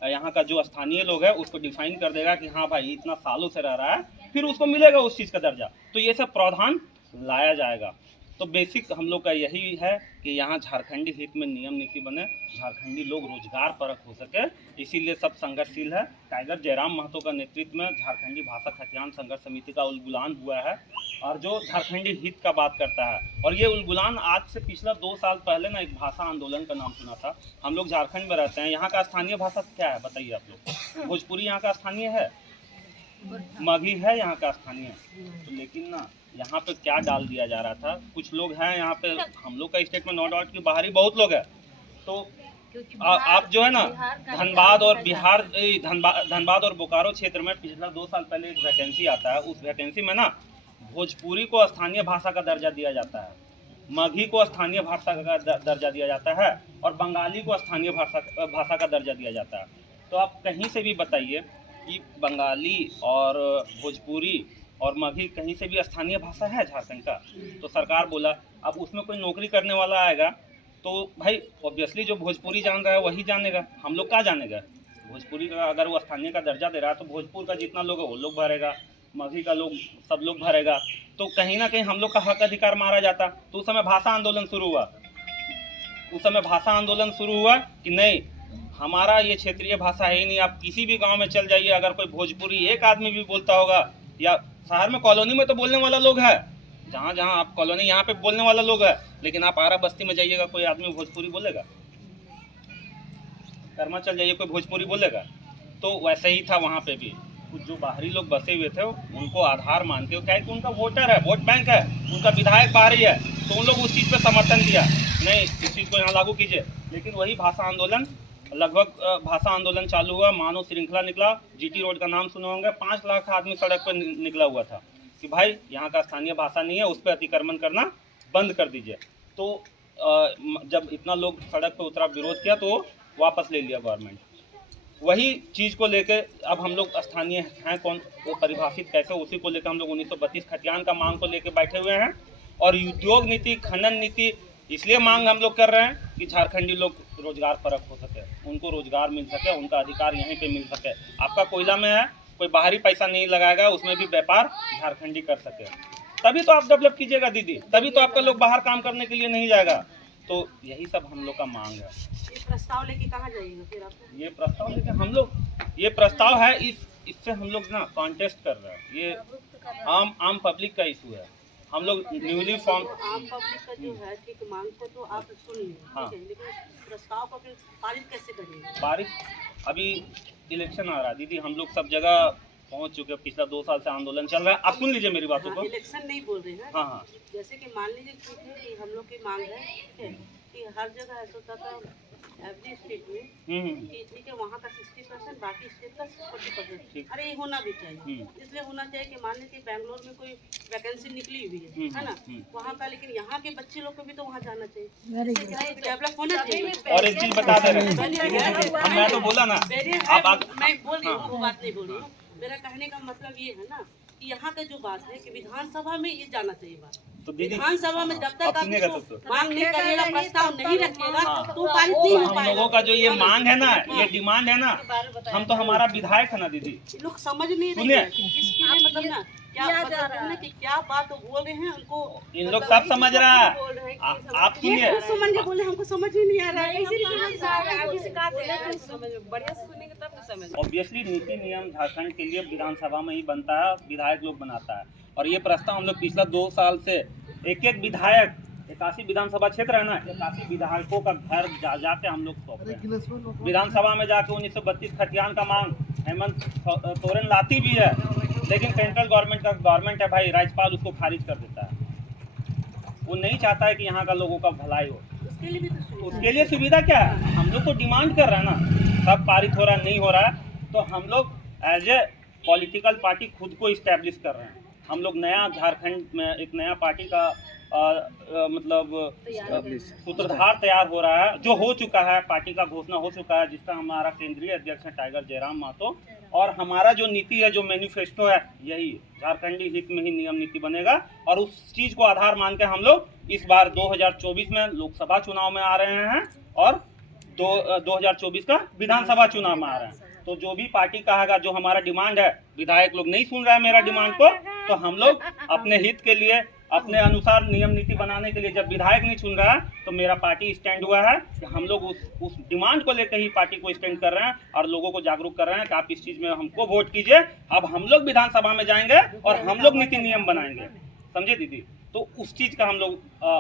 यहाँ का जो स्थानीय लोग है उसको डिफाइन कर देगा कि हाँ भाई इतना सालों से रह रहा है, फिर उसको मिलेगा उस चीज़ का दर्जा। तो ये सब प्रावधान लाया जाएगा। तो बेसिक हम लोग का यही है कि यहाँ झारखंडी हित में नियम नीति बने, झारखंडी लोग रोजगार परक हो सके, इसीलिए सब संघर्षशील है। टाइगर जयराम महतो का नेतृत्व में झारखंडी भाषा खतियान संघर्ष समिति का उलगुलान हुआ है और जो झारखंडी हित का बात करता है। और ये उलगुलान आज से पिछला 2 साल पहले ना एक भाषा आंदोलन का नाम सुना था। हम लोग झारखंड में रहते हैं, यहाँ का स्थानीय भाषा क्या है बताइए आप लोग? भोजपुरी यहाँ का स्थानीय है, मगही है यहाँ का स्थानीय। तो लेकिन ना यहाँ पे क्या डाल दिया जा रहा था, कुछ लोग हैं यहाँ पे, हम लोग का स्टेट में नो डाउट कि बाहरी बहुत लोग हैं, तो आप जो है ना धनबाद और बोकारो क्षेत्र में पिछला 2 साल पहले एक वैकेंसी आता है, उस वैकेंसी में ना भोजपुरी को स्थानीय भाषा का दर्जा दिया जाता है, मगही को स्थानीय भाषा का दर्जा दिया जाता है और बंगाली को स्थानीय भाषा का दर्जा दिया जाता है। तो आप कहीं से भी बताइए कि बंगाली और भोजपुरी और मगही कहीं से भी स्थानीय भाषा है झारखंड का? तो सरकार बोला अब उसमें कोई नौकरी करने वाला आएगा तो भाई ऑब्वियसली जो भोजपुरी जान रहा है वही जानेगा, हम लोग क्या जानेगा? भोजपुरी का अगर वो स्थानीय का दर्जा दे रहा है तो भोजपुर का जितना लोग है वो लोग भरेगा, मगही का लोग सब लोग भरेगा, तो कहीं ना कहीं हम लोग का हक अधिकार मारा जाता। तो उस समय भाषा आंदोलन शुरू हुआ कि नहीं हमारा ये क्षेत्रीय भाषा है ही नहीं। आप किसी भी गांव में चल जाइए, अगर कोई भोजपुरी एक आदमी भी बोलता होगा, या शहर में कॉलोनी में तो बोलने वाला लोग है, जहाँ जहाँ आप कॉलोनी यहाँ पे बोलने वाला लोग है, लेकिन आप आरा बस्ती में जाइएगा कोई आदमी भोजपुरी बोलेगा? कर्मा चल जाइए कोई भोजपुरी बोलेगा? तो वैसे ही था वहाँ पे भी। कुछ जो बाहरी लोग बसे हुए थे उनको आधार मानते हो, क्या है कि उनका वोटर है, वोट बैंक है, उनका विधायक बाहरी है, तो उन लोग उस चीज़ पे समर्थन दिया, नहीं इस चीज़ को यहाँ लागू कीजिए। लेकिन वही भाषा आंदोलन चालू हुआ, मानव श्रृंखला निकला। जीटी रोड का नाम सुने होंगे, 5 लाख आदमी सड़क पर निकला हुआ था कि भाई यहाँ का स्थानीय भाषा नहीं है, उस पर अतिक्रमण करना बंद कर दीजिए। तो जब इतना लोग सड़क पर उतरा, विरोध किया, तो वापस ले लिया गवर्नमेंट। वही चीज़ को लेके अब हम लोग स्थानीय हैं कौन, वो परिभाषित कैसे, उसी को लेकर हम लोग 1932 खतियान का मांग को लेकर बैठे हुए हैं। और उद्योग नीति, खनन नीति, इसलिए मांग हम लोग कर रहे हैं कि झारखंडी लोग रोजगार परक हो सके, उनको रोजगार मिल सके, उनका अधिकार यहीं पे मिल सके। आपका कोयला में है, कोई बाहरी पैसा नहीं लगाएगा, उसमें भी व्यापार झारखंडी कर सके, तभी तो आप डेवलप कीजिएगा दीदी, तभी तो आपका लोग बाहर काम करने के लिए नहीं जाएगा। तो यही सब हम लोग का मांग है। ये प्रस्ताव लेके कहाँ जाइएगा फिर आप? ये प्रस्ताव लेके हम लोग, ये प्रस्ताव है, इससे हम लोग ना कॉन्टेस्ट कर रहे हैं। ये आम पब्लिक का इशू है। हम लोग न्यूली फॉर्म आम पब्लिक का जो है ठीक मांग को तो आप सुन लीजिए, हाँ। ठीक है, लेकिन उस प्रस्ताव को फिर पारित कैसे करेंगे? पारित अभी इलेक्शन आ रहा है दीदी, हम लोग सब जगह पहुंच चुके हैं, पिछला 2 साल से आंदोलन चल रहा है। आप सुन लीजिए मेरी बातों को। इलेक्शन नहीं बोल रहे हैं, हाँ, जैसे कि मान लीजिए ठीक है कि हम लोग की मांग है, ठीक है, कि हर जगह ऐसा होता था एवरी स्टेट में कि ठीक है वहाँ का 60%, बाकी स्टेट का 40%। अरे ये होना भी चाहिए, इसलिए होना चाहिए कि मान लीजिए बैंगलोर में कोई वैकेंसी निकली हुई है ना वहाँ का, लेकिन यहाँ के बच्चे लोग को भी तो वहाँ जाना चाहिए, डेवलप होना चाहिए। और एक चीज बता दे रहे हैं, मैं तो बोला ना, मैं बोल रही हूँ, वो बात नहीं बोल रही हूँ। मेरा कहने का मतलब ये है ना कि यहाँ का जो बात है कि विधानसभा में ये जाना चाहिए बात। तो दीदी विधानसभा में जब तक आप तो मांग नहीं करेगा, प्रस्ताव नहीं रखेगा, तो पारित नहीं हो हम पाएगा। लोगों का जो ये मांग है ना, ये डिमांड है ना, हम तो हमारा विधायक है ना दीदी, लोग समझ नहीं रहे हैं किसके लिए, मतलब ना क्या मतलब है ना कि क्या बात वो बोल रहे हैं, उनको इन लोग सब समझ रहा है। आप सुनिए, समझ के बोले, हमको समझ ही नहीं आ रहा है। ऑब्वियसली नीति नियम झारखंड के लिए विधानसभा में ही बनता है, विधायक लोग बनाता है। और ये प्रस्ताव हम लोग पिछला 2 साल से एक विधायक 81 विधानसभा क्षेत्र है ना, 81 विधायकों का घर जाके हम लोग सौंपते हैं। विधानसभा में जाके 1932 खतियान का मांग हेमंत सोरेन लाती भी है, लेकिन सेंट्रल गवर्नमेंट है भाई, राज्यपाल उसको खारिज कर देता है। वो नहीं चाहता है कि यहाँ का लोगों का भलाई हो। उसके लिए सुविधा क्या है? हम लोग तो डिमांड कर रहे हैं ना, सब पारित हो रहा नहीं हो रहा है, तो हम लोग एज ए पॉलिटिकल पार्टी खुद को इस्टेब्लिश कर रहे हैं। हम लोग नया झारखंड में एक नया पार्टी का मतलब सूत्रधार तैयार हो रहा है, जो हो चुका है, पार्टी का घोषणा हो चुका है, जिसका हमारा केंद्रीय अध्यक्ष है टाइगर जयराम महतो। और हमारा जो नीति है, जो मैनिफेस्टो है, यही झारखंडी हित में ही नियम नीति बनेगा। और उस चीज़ को आधार मान के हम लोग इस बार 2024 में लोकसभा चुनाव में आ रहे हैं और 2024 का विधानसभा चुनाव में आ रहे हैं। तो जो भी पार्टी कहेगा, जो हमारा डिमांड है, विधायक लोग नहीं सुन रहा है मेरा डिमांड को, तो हम लोग अपने हित के लिए, अपने अनुसार नियम नीति बनाने के लिए, जब विधायक नहीं सुन रहा है तो मेरा पार्टी स्टैंड हुआ है कि हम लोग उस डिमांड को लेकर ही पार्टी को स्टैंड कर रहे हैं और लोगों को जागरूक कर रहे हैं कि आप इस चीज़ में हमको वोट कीजिए। अब हम लोग विधानसभा में जाएंगे और हम लोग नीति नियम बनाएंगे, समझे दीदी? तो उस चीज़ का हम लोग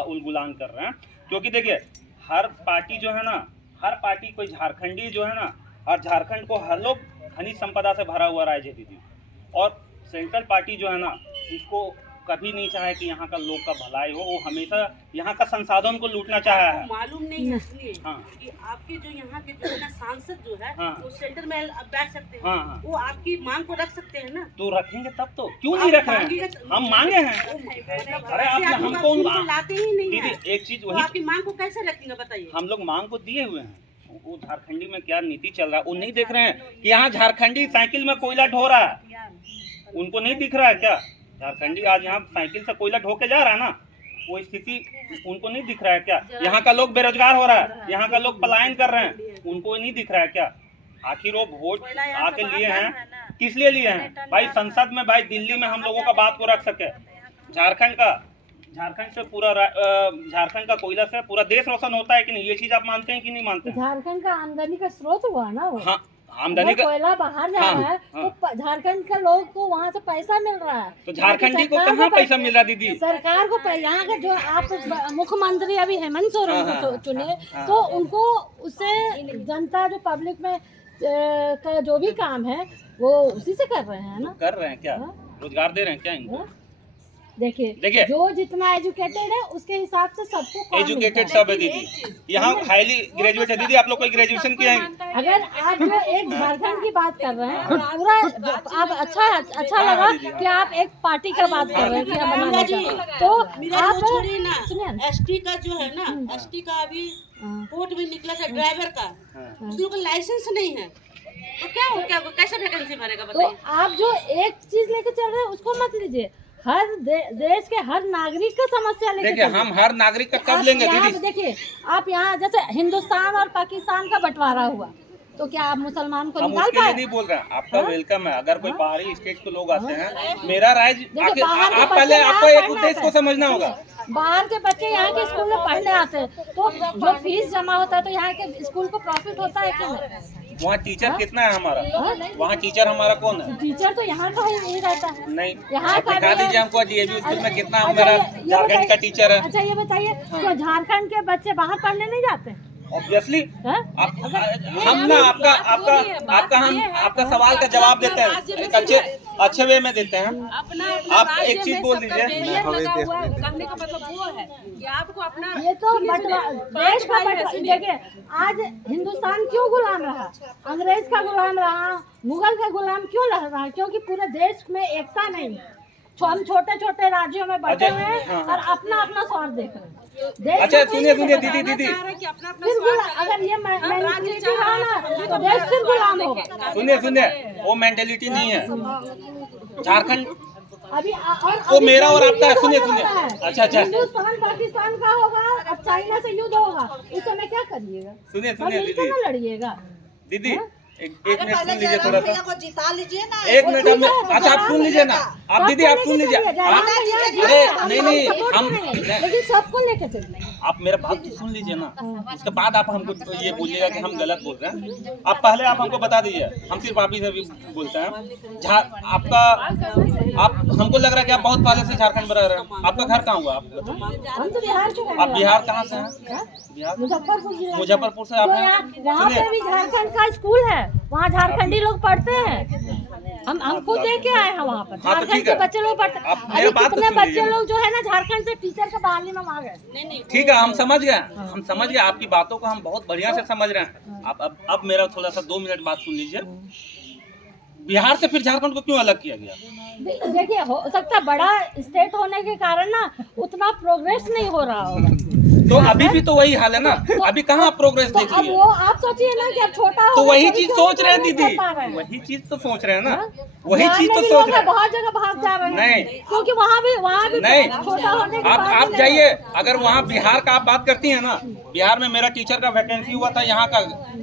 उलगुलान कर रहे हैं, क्योंकि देखिए हर पार्टी जो है ना, हर पार्टी कोई झारखंडी जो है ना, और झारखंड को हर लोग खनिज संपदा से भरा हुआ राज्य दीदी, और सेंट्रल पार्टी जो है ना, इसको कभी नहीं चाहे कि यहाँ का लोग का भलाई हो। वो हमेशा यहाँ का संसाधन को लूटना चाहा है। मालूम नहीं है इसलिए हाँ। कि आपके जो यहाँ के जो है ना सांसद जो है, हाँ। वो सेंटर में अब बैठ सकते हैं। हाँ, हाँ। वो आपकी मांग को रख सकते हैं ना। तो रखेंगे तब तो, क्यों नहीं रख रहे हैं? हम मांगे हैं। अरे आप हमको लाते ही नहीं है। दीदी एक चीज तो वही, आपकी मांग को कैसे रखेंगे बताइए? हम लोग मांग को दिए हुए हैं। वो झारखंडी में क्या नीति चल रहा है वो नहीं देख रहे हैं कि यहाँ झारखंडी साइकिल में कोयला ढो रहा है, उनको नहीं दिख रहा है क्या? झारखंडी आज यहाँ साइकिल से कोयला ढो के जा रहा है ना, वो स्थिति उनको नहीं दिख रहा है क्या? यहाँ का लोग बेरोजगार हो रहा है, यहाँ का लोग पलायन कर रहे हैं, उनको नहीं दिख रहा है क्या? आखिर वो वोट आके लिए हैं, किस लिए लिए हैं भाई? संसद में भाई, दिल्ली में हम लोगों का बात को रख सके। झारखंड से पूरा झारखंड का कोयला से पूरा देश रोशन होता है कि नहीं? ये चीज आप मानते हैं कि नहीं मानते हैं? झारखंड का आमदनी का स्रोत हुआ ना वो। हाँ, आमदनी का कोयला बाहर जा रहा है, तो झारखंड के लोग को वहाँ से पैसा मिल रहा है। तो झारखंडी को कहाँ पैसा मिल रहा दीदी? सरकार को यहाँ का जो आप मुख्यमंत्री अभी हेमंत सोरेन को चुने, तो उनको उससे जनता जो पब्लिक में का जो भी काम है वो उसी से कर रहे हैं ना। कर रहे हैं क्या? रोजगार दे रहे हैं क्या इनको? देखिए जो जितना एजुकेटेड है उसके हिसाब से सबको काम एजुकेटेड सब है दीदी, यहाँ हाईली ग्रेजुएट है दीदी। आप लोग कोई ग्रेजुएशन किया है? अगर आप जो एक झारखंड की बात कर रहे हैं, पूरा आप अच्छा लगा कि आप एक पार्टी का बात कर रहे हैं कि हम बनाने का, तो आप छोड़िए ना, एसटी का जो है ना, एसटी का अभी कोर्ट में निकला था ड्राइवर का, उस लोगों का लाइसेंस नहीं है, तो क्या कैसे वैकेंसी भरेगा बताइए? तो आप जो एक चीज लेके चल रहे हैं उसको मत लीजिए, हर देश के हर नागरिक का समस्या लेके देखिए हम हर नागरिक का कब लेंगे दीदी? देखिए आप यहाँ जैसे हिंदुस्तान और पाकिस्तान का बंटवारा हुआ, तो क्या आप मुसलमान को हम निकाल उसके लिए पाए? नहीं बोल रहे हैं, आपका वेलकम है। अगर कोई बाहरी स्टेट के लोग आते हैं, मेरा राय देखिए, बाहर के आप बच्चे पहले यहाँ आपको एक पढ़ने उद्देश्य को आते हैं। समझना होगा। बाहर के बच्चे यहाँ के स्कूल में पढ़ने आते हैं, तो जो फीस जमा होता है तो यहाँ के स्कूल को प्रॉफिट होता है कि नहीं? वहाँ टीचर कितना है हमारा? वहाँ टीचर हमारा कौन है? टीचर तो यहाँ का ही रहता है। नहीं, यहाँ आप का दिखा भी है। दीजिए हमको डीएवी स्कूल में कितना अच्छा, मेरा ये झारखंड का टीचर है। अच्छा ये बताइए, तो झारखंड के बच्चे बाहर पढ़ने नहीं जाते? ऑब्वियसली हाँ? हम ना आपका सवाल का जवाब देते हैं, एक अच्छे वे में देते हैं। आप एक चीज बोल दीजिए। कहने का मतलब वो है कि आपको अपना ये तो देश का देखिए, आज हिंदुस्तान क्यों गुलाम रहा? अंग्रेज का गुलाम रहा, मुगल का गुलाम क्यों रहा? क्योंकि पूरे देश में एकता नहीं है। हम छोटे छोटे राज्यों में बटे हुए हैं और अपना अपना स्वार्थ देख रहे हैं। अच्छा सुनिए दीदी फिर अगर ये मेंटालिटी रहा ना तो देश फिर गुलाम होगा। सुनिए वो मेंटेलिटी नहीं है झारखंड। अभी वो मेरा और आपका है। सुनिए अच्छा हिंदुस्तान पाकिस्तान का होगा, अब चाइना से युद्ध होगा, इस समय क्या करिएगा? सुनिए मिलकर दीदी ना लड़िएगा दीदी एक मिनट सुन लीजिए थोड़ा सा, को जिता लीजिए ना। एक मिनट आप, अच्छा आप सुन लीजिए ना, आप दीदी आप सुन लीजिए, आप अरे नहीं हम, लेकिन सबको लेके चलना। आप मेरा बात तो सुन लीजिए ना, उसके बाद आप हमको ये बोलिएगा कि हम गलत बोल रहे हैं। आप पहले आप हमको बता दीजिए, हम सिर्फ आप ही से भी बोलते हैं। आपका आप हमको लग रहा है कि आप बहुत पहले से झारखंड में रह रहे हैं। आपका घर कहाँ हुआ? आप हम तो बिहार के आप बिहार कहाँ से हैं? बिहार मुजफ्फरपुर जिला। मुजफ्फरपुर से आप हैं? वहाँ पे भी झारखंड का स्कूल है, वहाँ झारखंडी लोग पढ़ते हैं। हम खुद लेके आए हैं वहाँ पर। हाँ, तो झारखंड ठीक के है। बच्चे लोग पढ़ते आप हैं। मेरा बात तो कितने सुन बच्चे लीजिए। लोग जो है ना झारखंड से टीचर के बहाली में मांग गए। ठीक है, हम समझ गए आपकी बातों को हम बहुत बढ़िया से समझ रहे हैं। आप अब मेरा थोड़ा सा 2 मिनट बात सुन लीजिए। बिहार से फिर झारखंड को क्यों अलग किया गया? देखिए, हो सकता है बड़ा स्टेट होने के कारण ना उतना प्रोग्रेस नहीं हो रहा होगा। तो अभी भी तो वही हाल है ना, अभी कहाँ प्रोग्रेस तो देख अब रही है? वो आप सोचिए ना कि अब छोटा तो होगा वही तभी चीज तो सोच रहे हैं progress दीदी, कर पा रहे हैं। वही चीज तो सोच रहे हैं ना, हाँ? वही बिहार चीज में तो भी सोच लोग रहे हैं। बहुत जगह भाग जा रहे हैं। नहीं। क्योंकि वहाँ भी नहीं, छोटा होने के बाद आप भी जाइए, अगर वहाँ बिहार का आप बात करती हैं ना, बिहार में मेरा टीचर का वैकेंसी हुआ था यहाँ का,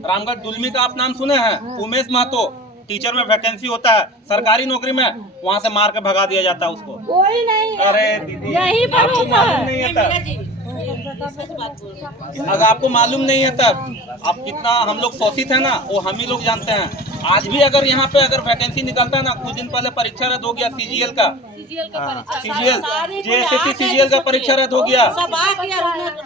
रामगढ़ दुलमी का आप नाम सुने हैं? उमेश महतो टीचर में वैकेंसी होता है, सरकारी नौकरी में, वहाँ से मार के भगा दिया जाता है उसको। कोई नहीं, अरे दीदी यहीं पर आपको होता मालूम है। नहीं है तब, अगर आपको मालूम नहीं है तब आप कितना हम लोग शोषित है ना, वो हम ही लोग जानते हैं। आज भी अगर यहाँ पे अगर वैकेंसी निकलता है ना, कुछ दिन पहले परीक्षा रद्द हो गया सीजीएल का, सीजीएल जेएसएससी सीजीएल का परीक्षा रद्द हो गया। सब आ गया,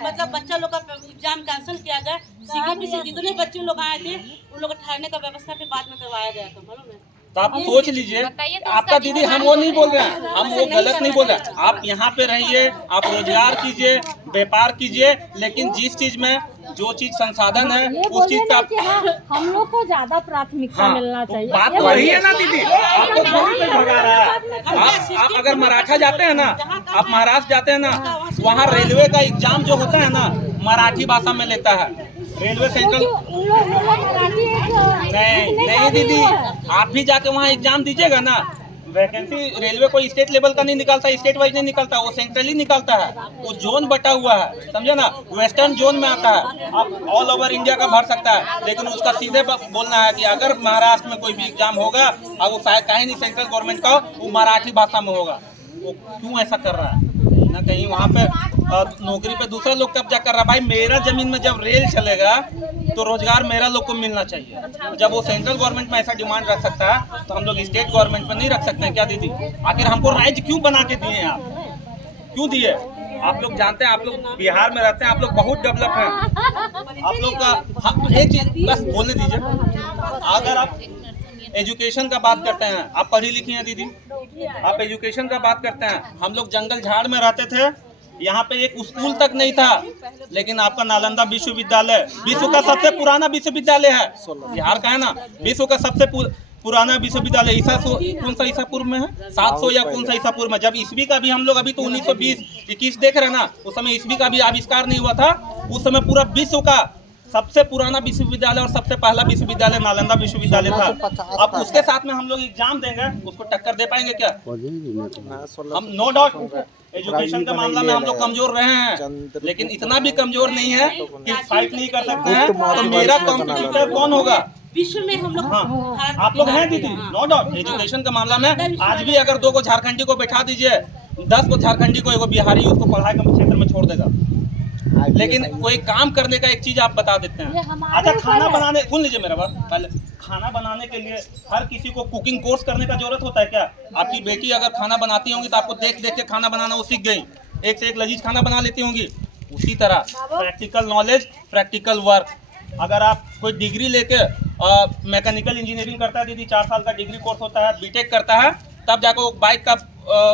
मतलब बच्चा लोग का एग्जाम कैंसिल किया गया। सीबीएसई जितने बच्चे लोग आए थे उन लोग को ठहरने का व्यवस्था फिर बाद में करवाया गया था, मालूम है? तो आप सोच लीजिए, आपका दीदी हम वो नहीं बोल रहे हैं, हम वो गलत नहीं बोल रहे हैं। आप यहाँ पे रहिए, आप रोजगार कीजिए, व्यापार कीजिए, लेकिन जिस चीज में जो चीज संसाधन है ये उस बोलिए चीज का ना कि हाँ, हम लोग को ज्यादा प्राथमिकता हाँ, मिलना चाहिए। बात ये वही बोलिए। है ना दीदी, आपको थोड़ी कोई भगा रहा है। आप अगर मराठा जाते हैं ना, आप महाराष्ट्र जाते हैं ना, वहाँ रेलवे का एग्जाम जो होता है ना मराठी भाषा में लेता है रेलवे सेंट्रल। क्योंकि उन लोग मराठी नहीं दीदी, आप भी जाके वहाँ एग्जाम दीजिएगा ना, वैकेंसी रेलवे कोई स्टेट लेवल का नहीं निकालता, स्टेट वाइज नहीं निकालता, वो सेंट्रली निकालता है। वो जोन बटा हुआ है, समझे ना, वेस्टर्न जोन में आता है। आप ऑल ओवर इंडिया का भर सकता है, लेकिन उसका सीधे बोलना है कि अगर महाराष्ट्र में कोई भी एग्जाम होगा और वो शायद कहीं नहीं सेंट्रल गवर्नमेंट का, वो मराठी भाषा में होगा। वो क्यों ऐसा कर रहा है? ना कहीं वहाँ पे नौकरी पे दूसरा लोग कब्जा कर रहा है। भाई मेरा जमीन में जब रेल चलेगा तो रोजगार मेरा लोग को मिलना चाहिए। जब वो सेंट्रल गवर्नमेंट में ऐसा डिमांड रख सकता है तो हम लोग स्टेट गवर्नमेंट में नहीं रख सकते हैं क्या दीदी? आखिर हमको राज्य क्यों बना के दिए आप? क्यों दिए? आप लोग जानते हैं, आप लोग बिहार में रहते हैं, आप लोग बहुत डेवलप हैं। आप लोग का एक चीज बस बोलने दीजिए, अगर आप एजुकेशन का बात करते हैं, आप पढ़ी लिखी हैं दीदी, आप एजुकेशन का बात करते हैं, हम लोग जंगल झाड़ में रहते थे, यहाँ पे एक स्कूल तक नहीं था, लेकिन आपका नालंदा विश्वविद्यालय विश्व का सबसे पुराना विश्वविद्यालय है, बिहार का है ना, विश्व का सबसे पुराना विश्वविद्यालय। कौन सा ईसापुर में है, 700 या कौन सा ईसापुर में। जब ईस्वी का भी हम लोग अभी तो 1920-21 देख रहे हैं ना, उस समय ईस्वी का भी आविष्कार नहीं हुआ था। उस समय पूरा विश्व का सबसे पुराना विश्वविद्यालय और सबसे पहला विश्वविद्यालय नालंदा विश्वविद्यालय था। अब उसके साथ में हम लोग एग्जाम देंगे, उसको टक्कर दे पाएंगे क्या? हम नो डाउट एजुकेशन के मामला में हम लोग कमजोर रहे हैं, लेकिन इतना भी कमजोर नहीं है कि फाइट नहीं कर सकते हैं। तो मेरा कॉम्पिटिटर कौन होगा विश्व में? हम लोग हाँ, आप लोग हैं दीदी, नो डाउट। एजुकेशन के मामला में आज भी अगर 2 को झारखंडी को बैठा दीजिए, 10 को झारखंडी को, 1 बिहारी, उसको पढ़ाई के क्षेत्र में छोड़ देगा। लेकिन कोई काम करने का एक चीज आप बता देते हैं। अच्छा, खाना बनाने, सुन लीजिए मेरा बात पहले, खाना बनाने के लिए हर किसी को कुकिंग कोर्स करने का जरूरत होता है क्या? आपकी बेटी अगर खाना बनाती होंगी तो आपको देख देख के खाना बनाना वो सीख गई, एक से एक लजीज खाना बना लेती होंगी। उसी तरह प्रैक्टिकल नॉलेज, प्रैक्टिकल वर्क। अगर आप कोई डिग्री लेके मैकेनिकल इंजीनियरिंग करता है दीदी, 4 साल का डिग्री कोर्स होता है, बीटेक करता है, तब जाकर वो बाइक का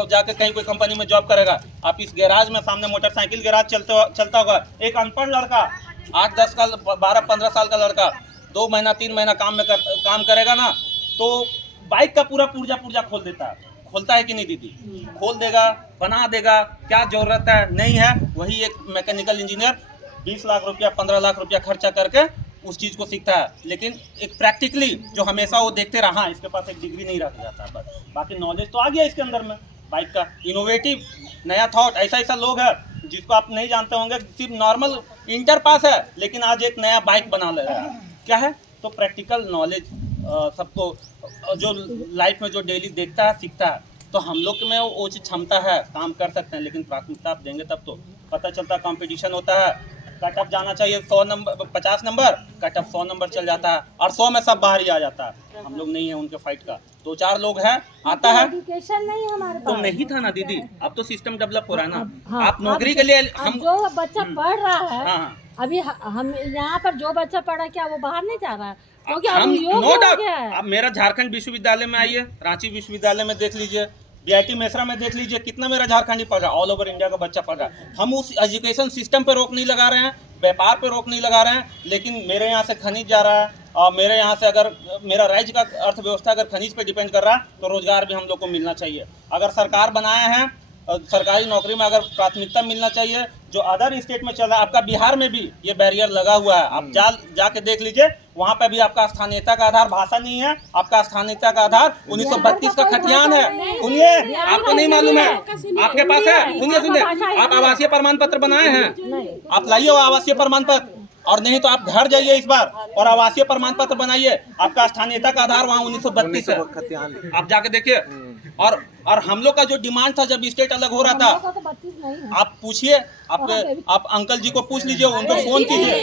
जाके कहीं कोई कंपनी में जॉब करेगा। आप इस गैराज में, सामने मोटरसाइकिल गैराज चलता होगा, एक अनपढ़ लड़का 8-10 का 12-15 साल का लड़का 2 महीना 3 महीना काम करेगा ना, तो बाइक का पूरा पुर्जा खोल देता है। खोलता है कि नहीं दीदी? खोल देगा, बना देगा। क्या जरूरत है? नहीं है। वही एक मैकेनिकल इंजीनियर 20 लाख रुपया 15 लाख रुपया खर्चा करके उस चीज़ को सीखता है, लेकिन एक प्रैक्टिकली जो हमेशा वो देखते रहा, इसके पास एक डिग्री नहीं रख जाता, बस बाकी नॉलेज तो आ गया इसके अंदर में। बाइक का इनोवेटिव नया थॉट, ऐसा लोग है जिसको आप नहीं जानते होंगे, सिर्फ नॉर्मल इंटर पास है लेकिन आज एक नया बाइक बना ले रहा है। क्या है? तो प्रैक्टिकल नॉलेज सबको जो लाइफ में जो डेली देखता है सीखता है, तो हम लोग में वो चीज़ क्षमता है, काम कर सकते हैं। लेकिन प्राथमिकता आप देंगे तब तो पता चलता है। कंपटीशन होता है, कट ऑफ जाना चाहिए 100 number 50 number, cut off 100 number चल जाता है और 100 में सब बाहर ही आ जाता है। हम लोग नहीं है उनके फाइट का, 2-4 लोग हैं, आता है। एजुकेशन नहीं है हमारे तो पास। नहीं था ना दीदी, अब तो सिस्टम डेवलप हो रहा है ना। हाँ, आप नौकरी के लिए अब जो बच्चा पढ़ रहा है, हाँ, अभी हम यहाँ पर जो बच्चा पढ़ा क्या वो बाहर नहीं जा रहा है, क्योंकि हम अभी योग नो हो डाउट। गया है। अब मेरा झारखंड विश्वविद्यालय में आइए, रांची विश्वविद्यालय में देख लीजिए, बीआईटी मेसरा में देख लीजिए, कितना मेरा झारखंडी पढ़ रहा है, ऑल ओवर इंडिया का बच्चा पढ़ रहा है। हम उस एजुकेशन सिस्टम पे रोक नहीं लगा रहे हैं, व्यापार पे रोक नहीं लगा रहे हैं, लेकिन मेरे यहाँ से खनिज जा रहा है और मेरे यहाँ से अगर मेरा राज्य का अर्थव्यवस्था अगर खनिज पे डिपेंड कर रहा है तो रोजगार भी हम लोग को मिलना चाहिए। अगर सरकार बनाए हैं, सरकारी नौकरी में अगर प्राथमिकता मिलना चाहिए, जो अदर स्टेट में चल रहा है, आपका बिहार में भी ये बैरियर लगा हुआ है। आप जाके देख लीजिए, वहाँ पे भी आपका स्थानीयता का आधार भाषा नहीं है, आपका स्थानीयता का आधार 1932 का खतियान है। सुनिए, आपको नहीं मालूम है, आपके पास है, सुनिए, आप आवासीय प्रमाण पत्र बनाए हैं, आप लाइए वो आवासीय प्रमाण पत्र, और नहीं तो आप घर जाइए इस बार और आवासीय प्रमाण पत्र बनाइए। आपका स्थानीयता का आधार वहाँ 1932 है, आप जाके देखिए। और हम लोग का जो डिमांड था जब स्टेट अलग हो रहा था, आप पूछिए, आप अंकल जी को पूछ लीजिए, उनको फोन कीजिए।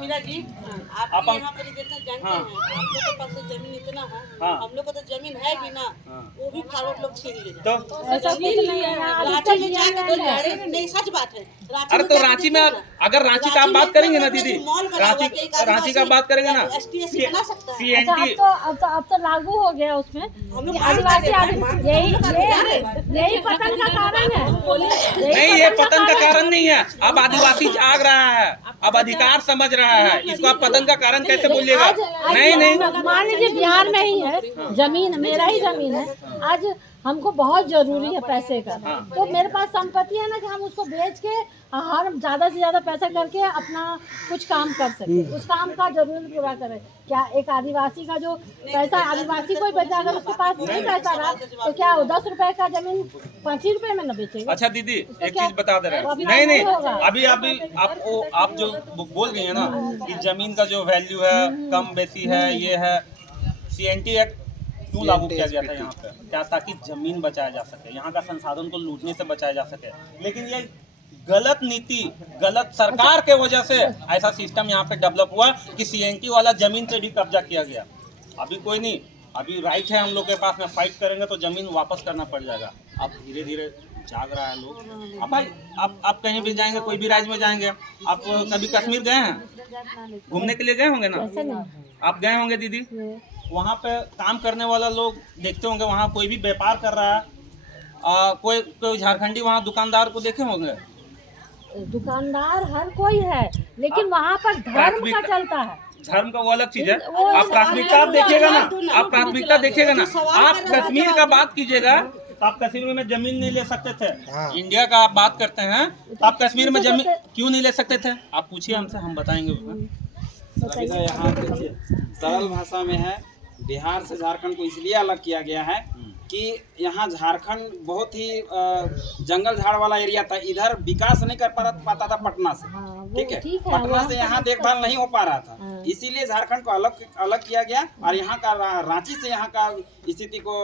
मीरा जी, आप यहाँ पर जितना जानते हैं, आप लोग के पास तो जमीन इतना है, हम लोग को तो जमीन है भी ना, वो भी फारूक लोग छीन ले जाते हैं। तो ऐसा कुछ नहीं है, रांची में जाके तो लड़े नहीं, सच बात है। अरे तो रांची में अगर रांची का आप बात करेंगे ना दीदी, रांची का बात करेंगे ना, ST बना सकता है। CNT अब तो लागू हो गया उसमें। यही पतन का कारण है। नहीं, ये पतन का कारण नहीं है। अब आदिवासी जाग रहा है, अब अधिकार समझ रहा है, इसको आप पतन का कारण कैसे बोलिएगा? नहीं, मान लीजिए बिहार में ही है जमीन, मेरा ही जमीन है, आज हमको बहुत जरूरी है पैसे का, तो मेरे पास संपत्ति है ना कि हम उसको बेच के हर ज्यादा से ज्यादा पैसा करके अपना कुछ काम कर सके, उस काम का जरूरत पूरा करें। क्या एक आदिवासी का जो पैसा, आदिवासी कोई बचा, अगर उसके पास नहीं पैसा रहा तो क्या 10 रुपए का जमीन 5 रुपए में न बेचेगा? अच्छा दीदी, एक चीज बता दे रहे हैं। नहीं, अभी आप जो बोल गई है ना कि जमीन का जो वैल्यू है कम बेसी है, ये है, CNT एक्ट क्यों लागू किया गया था यहाँ पे? क्या ताकि जमीन बचाया जा सके, यहाँ का संसाधन को लूटने से बचाया जा सके। लेकिन ये गलत नीति, गलत सरकार के वजह से ऐसा सिस्टम यहाँ पे डेवलप हुआ कि CNT वाला जमीन पे भी कब्जा किया गया। अभी कोई नहीं, अभी राइट है हम लोग के पास में, फाइट करेंगे तो जमीन वापस करना पड़ जाएगा। अब धीरे धीरे जाग रहा है लोग। अब भाई आप कहीं भी जाएंगे, कोई भी राज्य में जाएंगे, आप कभी कश्मीर गए हैं? घूमने के लिए गए होंगे ना? आप गए होंगे दीदी, वहाँ पे काम करने वाला लोग देखते होंगे, वहाँ कोई भी व्यापार कर रहा है, कोई झारखंडी वहाँ दुकानदार को देखे होंगे। दुकानदार हर कोई है, लेकिन वहाँ पर धर्म का चलता है। धर्म का वो अलग चीज है। आप प्राथमिकता आप देखिएगा ना, आप प्राथमिकता देखिएगा ना। आप कश्मीर का बात कीजिएगा तो आप कश्मीर में जमीन नहीं ले सकते थे। इंडिया का आप बात करते हैं तो आप कश्मीर में जमीन क्यों नहीं ले सकते थे? आप पूछिए हमसे, हम बताएंगे उसमें। अभी तो यहाँ देखिए सरल भाषा में है, बिहार से झारखंड को इसलिए अलग किया गया है कि यहाँ झारखंड बहुत ही जंगल झाड़ वाला एरिया था, इधर विकास नहीं कर पाता था पटना से, ठीक है, पटना से यहाँ देखभाल नहीं हो पा रहा था, इसीलिए झारखंड को अलग किया गया और यहाँ का रांची से यहाँ का स्थिति को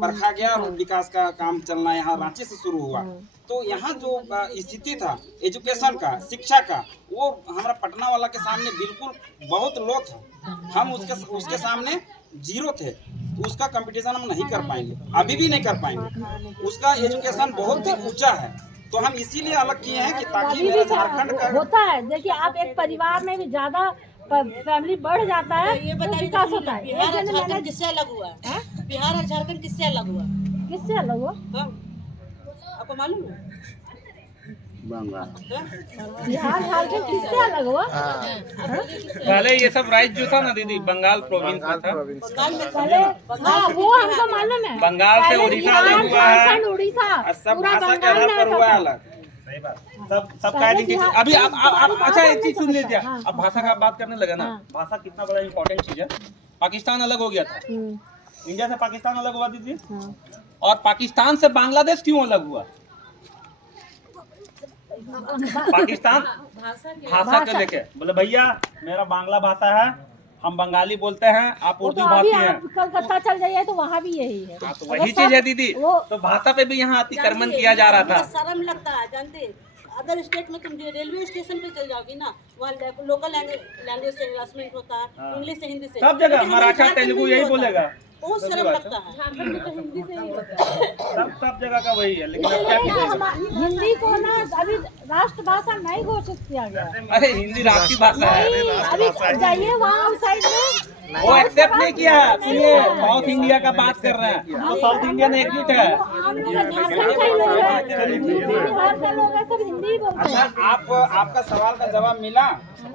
परखा गया और विकास का काम चलना यहाँ रांची से शुरू हुआ। तो यहाँ जो स्थिति था एजुकेशन का, शिक्षा का, वो हमारा पटना वाला के सामने बिल्कुल बहुत लो था। हम उसके सामने जीरो थे, उसका कंपटीशन हम नहीं कर पाएंगे, अभी भी नहीं कर पाएंगे। उसका एजुकेशन बहुत ही ऊंचा है, तो हम इसीलिए अलग किए हैं कि ताकि मेरा झारखंड का होता है। देखिए आप एक परिवार में भी ज्यादा फैमिली बढ़ जाता है, ये तो बताइए विकास होता है। बिहार और झारखंड किससे अलग हुआ है? बिहार और झारखंड किससे अलग हुआ? किससे अलग हुआ? आपको मालूम है? बिहार झारखंड किससे अलग हुआ? पहले ये सब राज्य जो था ना दीदी, बंगाल प्रोविंस में था। पहले हाँ, वो हमको मालूम है। बंगाल से उड़ीसा अलग हुआ है, उड़ीसा सब भाषा के आधार पर हुआ अलग। सही बात, सब का आइडेंटिटी। अभी आप अच्छा एक चीज सुन लीजिए, अब भाषा का बात करने लगे ना, भाषा कितना बड़ा इम्पोर्टेंट चीज है। पाकिस्तान अलग हो गया था, इंडिया से पाकिस्तान अलग हुआ दीदी, और पाकिस्तान से बांग्लादेश क्यों अलग हुआ? पाकिस्तान भाषा को लेके बोले भैया मेरा बांग्ला भाषा है, हम बंगाली बोलते हैं, आप वो उर्दू तो अभी भाषी हैं। आप कलकत्ता चल जाइए तो वहाँ भी यही है। हाँ, तो अगर वही सब- चीज है दीदी। वो तो भाषा पे भी यहाँ अतिक्रमण जानते, किया जा रहा था। मुझे शर्म लगता है, जानते अदर स्टेट में तुम जो रेलवे स्टेशन पे चल जाओगी ना, वहाँ लोकल लैंग्वेज से हरासमेंट होता है, हाँ। इंग्लिश से हिंदी से, सब जगह लेकिन हमारे मराठा झारखंड में तेलुगु नहीं यही होता। बोलेगा। बहुत सभी शर्म बात लगता है। सब जगह का वही है, लेकिन अब क्या कीजिएगा। हिंदी को ना अभी राष्ट्रभाषा नहीं घोषित किया गया। अरे हिंदी राष्ट्रीय भाषा है। नहीं, अभी जाइए वहाँ उस साइड में वो एक्सेप्ट नहीं किया है। सुनिए, साउथ इंडिया का बात कर रहे हैं, तो साउथ इंडियन एक जुट है। हम लोग झारखंड के ही लोग हैं, यूपी बिहार के लोग हैं, सब हिंदी ही बोलते अच्छा, हैं। आपका सवाल का जवाब मिला,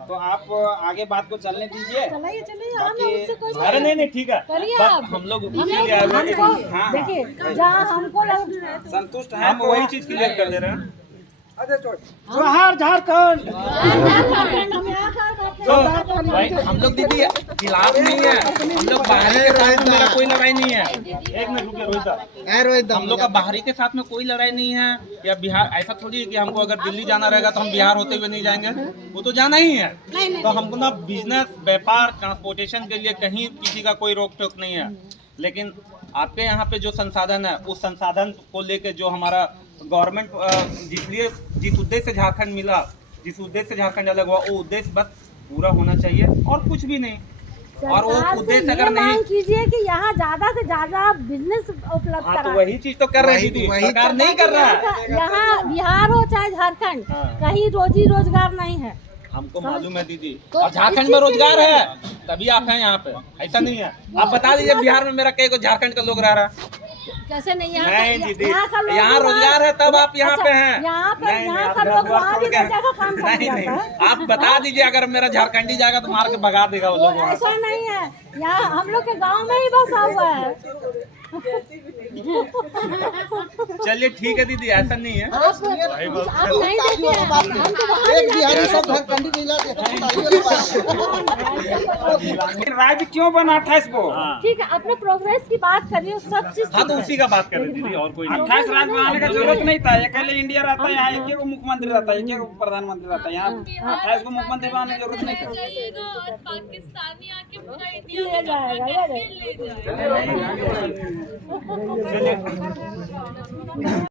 तो आप आगे बात को चलने दीजिए। चलिए चलिए, हमें उससे कोई अरे नहीं ठीक है, करिए बस आप। हम लोग हम इसीलिए आए लोग हुए हैं। हमको हाँ। देखिए जहाँ हमको संतुष्ट है हम तो वही चीज क्लियर कर दे रहे हैं। जोहार झारखंड। तो भाई हम लोग दीदी खिलाफ नहीं है, हम लोग बाहरी के साथ में मेरा कोई लड़ाई नहीं है। एक मिनट रुकिए रोहित साहब। हम लोग का बाहरी के साथ में कोई लड़ाई नहीं है, या बिहार ऐसा थोड़ी है कि हमको अगर दिल्ली जाना रहेगा तो हम बिहार होते हुए नहीं जाएंगे, वो तो जाना ही है। तो हमको ना बिजनेस, व्यापार, ट्रांसपोर्टेशन के लिए कहीं किसी का कोई रोक टोक नहीं है। लेकिन आपके यहाँ पे जो संसाधन है, उस संसाधन को लेके जो हमारा गवर्नमेंट जिस उद्देश्य से झारखंड मिला, जिस उद्देश्य से झारखंड अलग हुआ, वो उद्देश्य बस पूरा होना चाहिए और कुछ भी नहीं। और वो सरकार से उद्देश्य ये अगर नहीं, मांग कीजिए कि यहाँ ज्यादा से ज्यादा बिजनेस उपलब्ध हाँ तो कराएं। वही चीज तो कर रहे हैं दीदी, सरकार नहीं कर रहा है। यहाँ बिहार हो चाहे झारखंड, हाँ। कहीं रोजी रोजगार नहीं है। हमको मालूम है दीदी, तो और झारखंड इस में चीज के रोजगार लिए- है तभी आप हैं यहाँ पे, ऐसा नहीं है। आप बता दीजिए बिहार में मेरा कई को झारखंड का लोग रह रहा है। कैसे नहीं यहाँ नहीं का- दीदी, यहाँ का लोग यहाँ वहाँ- रोजगार है तब आप यहाँ अच्छा, पे हैं। यहाँ पे नहीं, यहाँ आप का लोग रोजगार वहाँ छोड़ भी के हर जगह काम करने नहीं नहीं, जाता है। आप बता दीजिए अगर मेरा झारखंडी जाएगा तो मार के भगा देगा वो वो लोग वहाँ ऐसा से। नहीं है, यहाँ हम लोग के गांव में ही बसा हुआ है। चलिए ठीक है दीदी, ऐसा नहीं है। आप नहीं देते हैं, हम तो वहाँ एक भी बिहारी जाते सब झारखंडी जिला लेकिन राज्य क्यों बना 28 को? हैं। ठीक है, अपने प्रोग्रेस की बात करिए, सब चीज हाँ तो उसी का बात कर रहे दीदी, और कोई नहीं। 28 राज्य बनाने का जरूरत नहीं था। अकेले इंडिया रहता है, यहाँ एक मुख्यमंत्री रहता है, एक प्रधानमंत्री रहता है। यहाँ 28 को मुख्यमंत्री बनाने की जरूरत नहीं थी। जाइएगा और पाकिस्तानी आके पूरा इंडिया ले जाएगा, ले जाएगा। ले जाएगा। चलिए